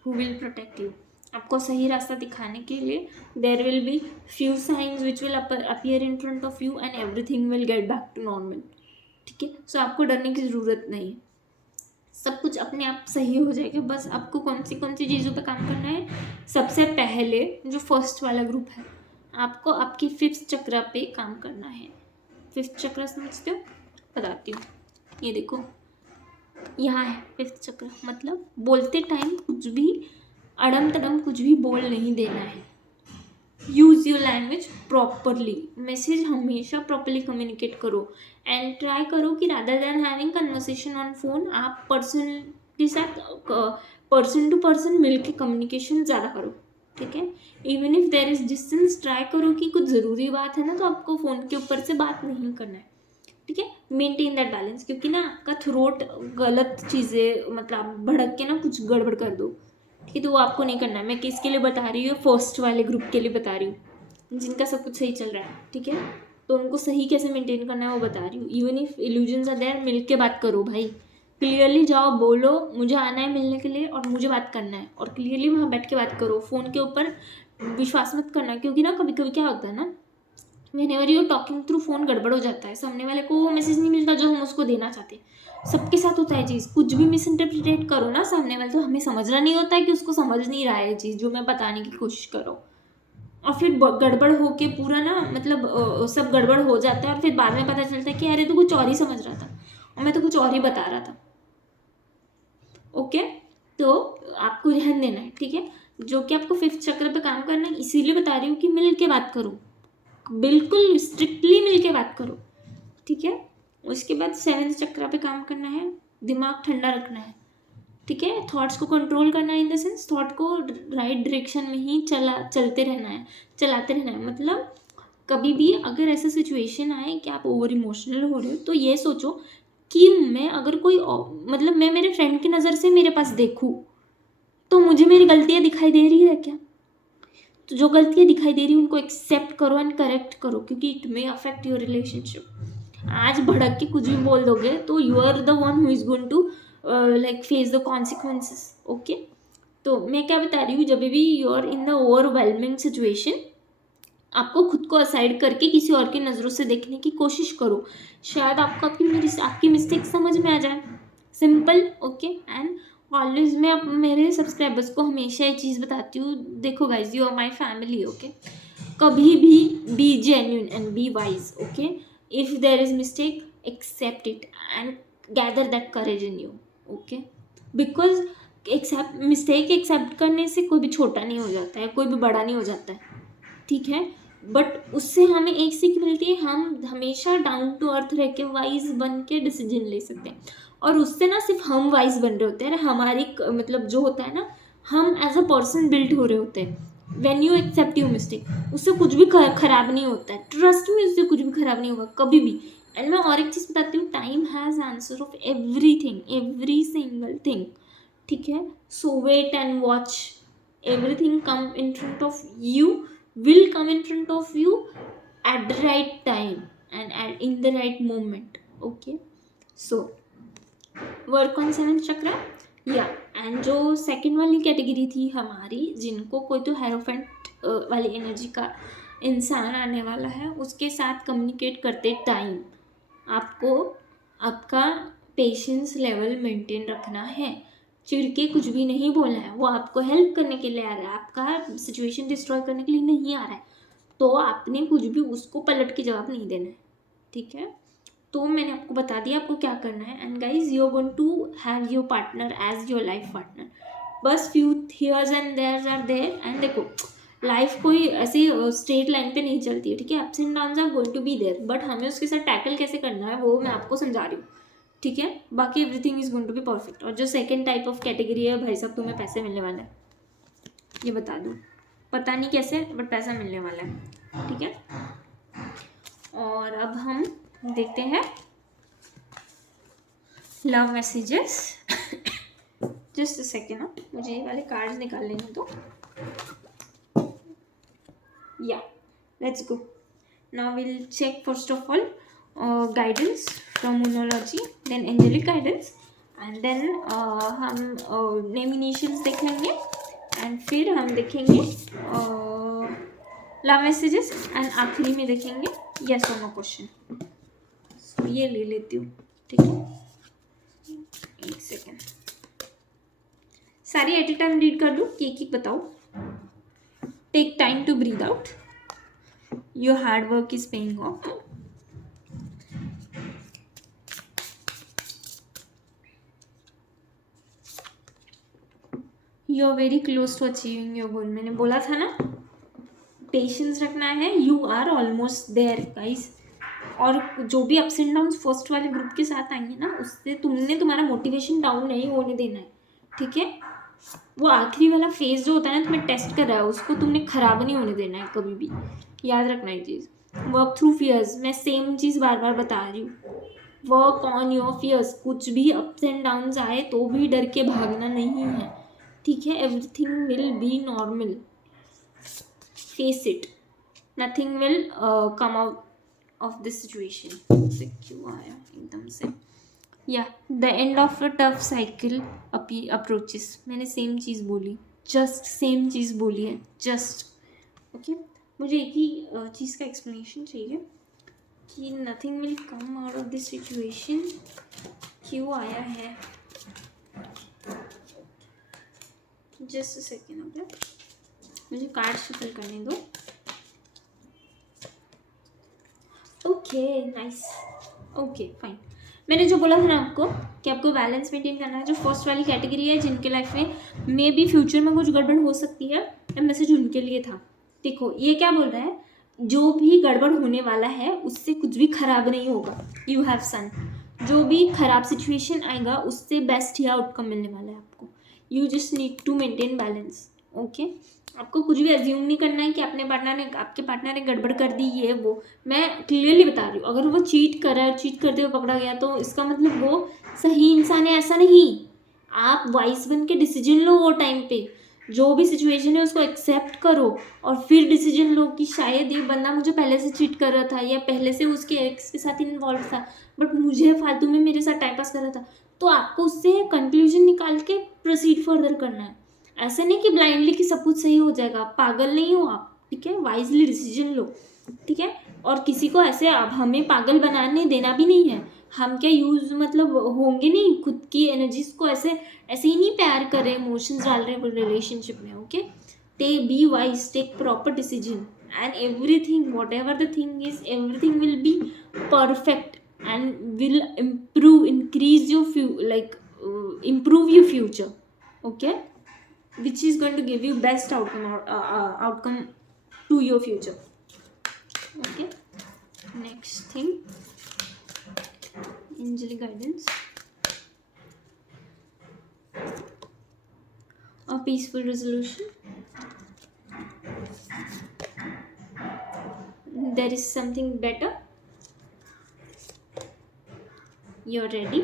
who will protect you, आपको सही रास्ता दिखाने के लिए there will be few signs which will appear in front of you and everything will get back to normal, ठीक है। सो आपको डरने की ज़रूरत नहीं है, सब कुछ अपने आप सही हो जाएगा। बस आपको कौन सी चीज़ों पे काम करना है। सबसे पहले जो फर्स्ट वाला ग्रुप है, आपको आपकी फिफ्थ चक्र पे काम करना है। फिफ्थ चक्र समझते हो, बताती हूँ। ये देखो यहाँ है फिफ्थ चक्र, मतलब बोलते टाइम कुछ भी अड़म तड़म कुछ भी बोल नहीं देना है। Use your language properly, message हमेशा प्रॉपरली कम्युनिकेट करो एंड ट्राई करो कि rather than having conversation on phone, आप पर्सन के साथ पर्सन टू पर्सन मिलके कम्युनिकेशन ज़्यादा करो, ठीक है। Even if there is distance, try करो कि कुछ ज़रूरी बात है ना तो आपको फ़ोन के ऊपर से बात नहीं करना है, ठीक है। मेंटेन दैट बैलेंस, क्योंकि ना आपका थ्रोट गलत चीज़ें मतलब आप भड़क के ना कुछ गड़बड़ कर दो, ठीक है। तो वो आपको नहीं करना है। मैं किसके लिए बता रही हूँ, फर्स्ट वाले ग्रुप के लिए बता रही हूँ जिनका सब कुछ सही चल रहा है, ठीक है। तो उनको सही कैसे मेंटेन करना है वो बता रही हूँ। Even if illusions are there, मिल के बात करो भाई, क्लियरली जाओ बोलो मुझे आना है मिलने के लिए और मुझे बात करना है, और क्लियरली वहाँ बैठ के बात करो। फ़ोन के ऊपर विश्वास मत करना, क्योंकि ना कभी कभी क्या होता है ना, whenever you talking through phone गड़बड़ हो जाता है, सामने वाले को वो मैसेज नहीं मिलता जो हम उसको देना चाहते हैं। सबके साथ होता है चीज़, कुछ भी मिस इंटरप्रिटेट करो ना सामने वाले, तो हमें समझना नहीं होता है कि उसको समझ नहीं रहा है चीज़ जो मैं बताने की कोशिश करो, और फिर गड़बड़ हो के पूरा ना मतलब सब गड़बड़ हो जाता है और फिर बाद में पता चलता है कि अरे तो कुछ और ही समझ रहा था और मैं तो कुछ और ही बता रहा था, ओके। तो आपको ध्यान देना है, ठीक है। जो कि आपको फिफ्थ चक्र पे काम करना है, इसीलिए बता रही हूँ कि मिल के बात करो, बिल्कुल स्ट्रिक्टली मिल के बात करो, ठीक है। उसके बाद सेवेंथ चक्र पे काम करना है, दिमाग ठंडा रखना है, ठीक है। थॉट्स को कंट्रोल करना है, इन द सेंस थॉट को राइट डायरेक्शन में ही चलाते रहना है। मतलब कभी भी अगर ऐसा सिचुएशन आए कि आप ओवर इमोशनल हो रहे हो तो ये सोचो कि मैं अगर कोई मतलब मैं मेरे फ्रेंड की नज़र से मेरे पास देखूँ तो मुझे मेरी गलतियाँ दिखाई दे रही है क्या। तो जो गलतियाँ दिखाई दे रही है उनको एक्सेप्ट करो एंड करेक्ट करो, क्योंकि it may affect your relationship. आज भड़क के कुछ भी बोल दोगे तो you are the one who is going to like face the consequences, okay. तो मैं क्या बता रही हूँ, जब भी you are in the overwhelming situation आपको खुद को असाइड करके किसी और की नज़रों से देखने की कोशिश करो, शायद आपको आपकी मिस्टेक समझ में आ जाए। Simple, okay. एंड ऑलवेज मैं मेरे सब्सक्राइबर्स को हमेशा ये चीज़ बताती हूँ, देखो guys, you are my family, okay. कभी भी be genuine and be wise, okay. If there is mistake, accept it and gather that courage in you, okay. Because mistake accept करने से कोई भी छोटा नहीं हो जाता है, कोई भी बड़ा नहीं हो जाता है, ठीक है। बट उससे हमें एक सीख मिलती है, हम हमेशा डाउन टू अर्थ रह के वाइज बन के डिसीजन ले सकते हैं। और उससे ना सिर्फ हम वाइज बन रहे होते हैं, हमारी मतलब जो होता है ना, हम एज अ पर्सन बिल्ड हो रहे होते हैं। When you accept your mistake, उससे कुछ भी खराब नहीं होता है, ट्रस्ट में, उससे कुछ भी खराब नहीं होगा कभी भी। एंड मैं और एक चीज़ बताती हूँ, time has answer of everything, every single thing, ठीक है। So wait and watch, everything come in front of you, will come in front of you at the right time and in the right moment, okay. So work on seven चक्र, या and जो second वाली category थी हमारी, जिनको कोई तो hierophant वाली एनर्जी का इंसान आने वाला है, उसके साथ कम्युनिकेट करते टाइम आपको आपका पेशेंस लेवल मेंटेन रखना है। चिढ़ के कुछ भी नहीं बोलना है, वो आपको हेल्प करने के लिए आ रहा है, आपका सिचुएशन डिस्ट्रॉय करने के लिए नहीं आ रहा है, तो आपने कुछ भी उसको पलट के जवाब नहीं देना है, ठीक है। तो मैंने आपको बता दिया आपको क्या करना है। And guys, you are going to have your partner as your life partner, बस few here's and there's are there. And देखो, लाइफ कोई ऐसी स्ट्रेट लाइन पे नहीं चलती है, ठीक है। Ups and downs are going to be there, but हमें उसके साथ टैकल कैसे करना है वो मैं आपको समझा रही हूँ, ठीक है। बाकी everything is going to be perfect. और जो सेकंड टाइप ऑफ कैटेगरी है, भाई साहब तुम्हें पैसे मिलने वाले हैं, ये बता दूँ, पता नहीं कैसे बट पैसा मिलने वाला है, ठीक है। और अब हम देखते हैं love messages. Just a second, मुझे ये वाले कार्ड्स निकाल लेने दो। या let's go. Now will check first of all guidance from numerology, then angelic guidance, and then हम नेम इनिशियल्स देख लेंगे, एंड फिर हम देखेंगे लव मैसेजेस, एंड आखिरी में देखेंगे यस और नो क्वेश्चन। सो ये ले लेती हूँ, ठीक है। एक सेकेंड, सारी एट ए टाइम रीड कर दूँ कि एक बताओ। Take time to breathe out, your hard work is paying off, you are very close to achieving your goal. मैंने बोला था ना, पेशेंस रखना है, you are almost there guys. और जो भी अप्स एंड डाउन्स फर्स्ट वाले ग्रुप के साथ आएंगे ना, उससे तुमने तुम्हारा मोटिवेशन डाउन नहीं होने देना है, ठीक है। वो आखिरी वाला फेज जो होता है ना, तुम्हें टेस्ट कर रहा है, उसको तुमने खराब नहीं होने देना है कभी भी, याद रखना है चीज़। वर्क थ्रू फियर्स, मैं सेम चीज़ बार बार बता रही हूँ, वर्क ऑन योर फियर्स। कुछ भी अप्स एंड डाउन्स आए तो भी डर के भागना नहीं है, ठीक है। Everything will B normal, face it, nothing will come out of this situation. क्यों आया एकदम से। या the end of a tough cycle approaches, मैंने सेम चीज़ बोली, जस्ट सेम चीज़ बोली है, जस्ट, ओके। मुझे एक ही चीज़ का एक्सप्लेनेशन चाहिए कि nothing will come out of this situation क्यों आया है। जस्ट अ सेकेंड, ओके, मुझे कार्ड शफल करने दो। Okay nice, okay fine. मैंने जो बोला था ना आपको कि आपको बैलेंस मेंटेन करना है, जो फर्स्ट वाली कैटेगरी है जिनके लाइफ में मे बी फ्यूचर में कुछ गड़बड़ हो सकती है, मैसेज उनके लिए था। देखो ये क्या बोल रहा है, जो भी गड़बड़ होने वाला है उससे कुछ भी खराब नहीं होगा, यू हैव सन। जो भी खराब सिचुएशन आएगा उससे बेस्ट ही आउटकम मिलने वाला है आपको। You just need to maintain balance, okay. आपको कुछ भी अज्यूम नहीं करना है कि आपके पार्टनर ने गड़बड़ कर दी, ये वो। मैं क्लियरली बता रही हूँ, अगर वो चीट कर रहा है, चीट करते हुए पकड़ा गया, तो इसका मतलब वो सही इंसान है ऐसा नहीं। आप वाइस बन के डिसीजन लो, वो टाइम पे जो भी सिचुएशन है उसको एक्सेप्ट करो, और फिर डिसीजन लो कि शायद ये बंदा मुझे पहले से चीट कर रहा था, या पहले से उसके एक्स के साथ इन्वॉल्व था, बट मुझे फालतू में मेरे साथ टाइम पास कर रहा था। तो आपको उससे कंक्लूजन निकाल के प्रोसीड फर्दर करना है। ऐसे नहीं कि ब्लाइंडली कि सब कुछ सही हो जाएगा, पागल नहीं हो आप, ठीक है, वाइजली डिसीजन लो, ठीक है। और किसी को ऐसे अब हमें पागल बनाने देना भी नहीं है। हम क्या यूज मतलब होंगे नहीं, खुद की एनर्जीज को ऐसे ऐसे ही नहीं प्यार कर रहे, इमोशंस डाल रहे रिलेशनशिप में। Okay, take be wise, take proper decision and everything whatever the thing is, everything will be perfect and will increase your improve your future. Okay, which is going to give you best outcome to your future. Okay, next thing, angelic guidance. A peaceful resolution. There is something better. You're ready.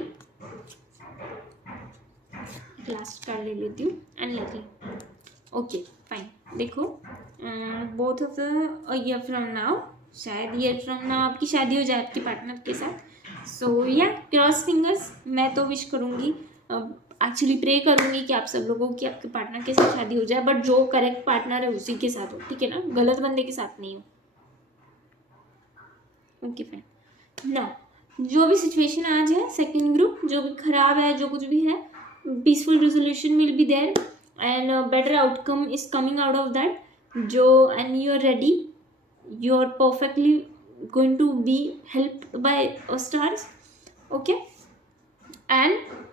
Last card ले लेती हूँ, unlucky. Okay fine, देखो both of the year from now, शायद year from now आपकी शादी हो जाए आपके पार्टनर के साथ। सो या क्रॉस फिंगर्स, मैं तो विश करूँगी, एक्चुअली प्रे करूँगी कि आप सब लोगों की आपके पार्टनर के साथ शादी हो जाए, बट जो करेक्ट पार्टनर है उसी के साथ हो, ठीक है ना, गलत बंदे के साथ नहीं हो। Okay fine. ना जो भी सिचुएशन आज है, सेकेंड ग्रुप जो भी खराब है, जो कुछ भी है, peaceful resolution will be there and a better outcome is coming out of that. And you're ready, you're perfectly going to be helped by stars. Okay, and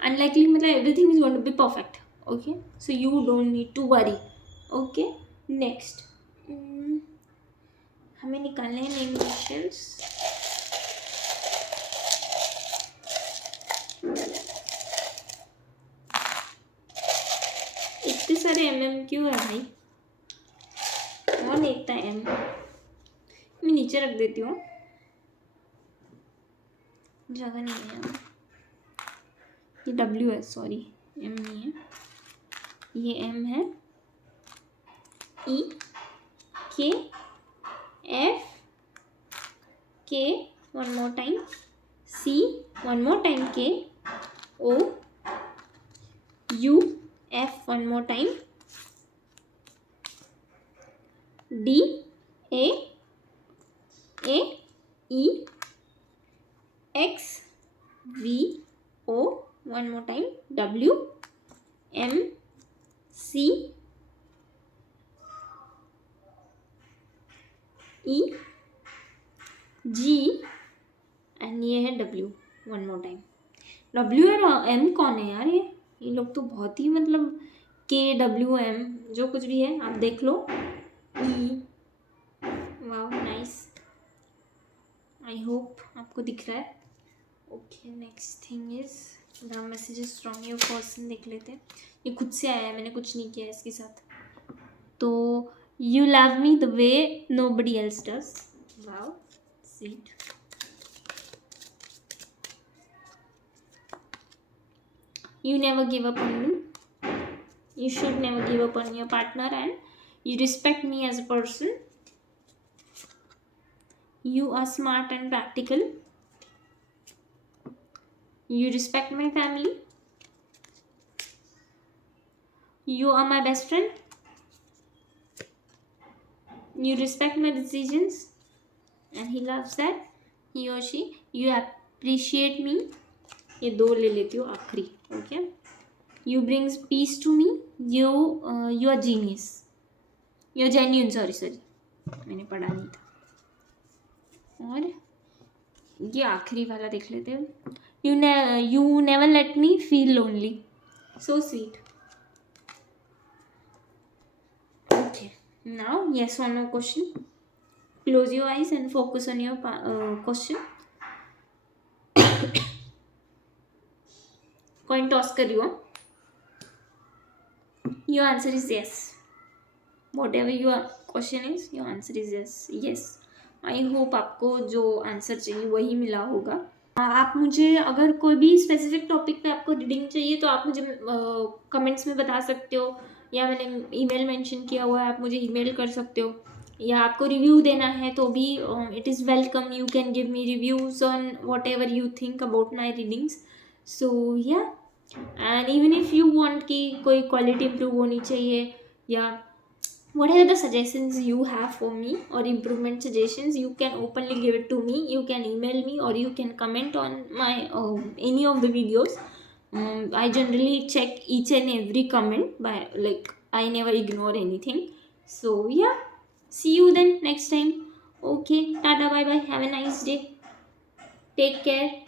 unlikely मतलब everything is going to be perfect. Okay, so you don't need to worry. Okay, next हमें निकालने हैं name initials. इतने सारे MM क्यों है भाई, कौन देखता है M? मैं नीचे रख देती हूँ, जगह नहीं है। ये W है, सॉरी M नहीं है, ये M है। E K F K one more time, C one more time, K O U F one more time, D A E X V O one more time, W M C E G and ये है W one more time. W और M कौन है यार, ये लोग तो बहुत ही मतलब K W M जो कुछ भी है आप देख लो। E वाओ नाइस, आई होप आपको दिख रहा है। Okay, next thing is the messages from your person, देख लेते हैं। ये खुद से आया है, मैंने कुछ नहीं किया इसके साथ। तो you love me the way nobody else does, wow sweet. You never give up on me. You should never give up on your partner, and you respect me as a person. You are smart and practical. You respect my family. You are my best friend. You respect my decisions, and he loves that. He or she. You appreciate me. ये दो ले लेती हूँ आखिरी। Okay, you brings peace to me, you are genius, you are genuine, sorry मैंने पढ़ा नहीं था। और ये आखिरी वाला देख लेते हैं, you never let me feel lonely, so sweet. Okay, now yes और no question, close your eyes and focus on your question. Coin toss कर रही हो, your answer is yes, whatever your question is, your answer is yes. Yes, I hope आपको जो answer चाहिए वही मिला होगा। आप मुझे अगर कोई भी स्पेसिफिक टॉपिक पे आपको रीडिंग चाहिए तो आप मुझे कमेंट्स में बता सकते हो, या मैंने ईमेल मेंशन किया हुआ है, आप मुझे ईमेल कर सकते हो, या आपको रिव्यू देना है तो भी it is welcome. You can give me reviews on whatever you think about my readings. So yeah and even if you want कि कोई क्वालिटी इम्प्रूव होनी चाहिए, या whatever the suggestions you have for me or improvement suggestions, you can openly give it to me. You can email me or you can comment on my any of the videos. I generally check each and every comment, by like I never ignore anything. So yeah, see you then next time. Okay, tata, bye bye, have a nice day, take care.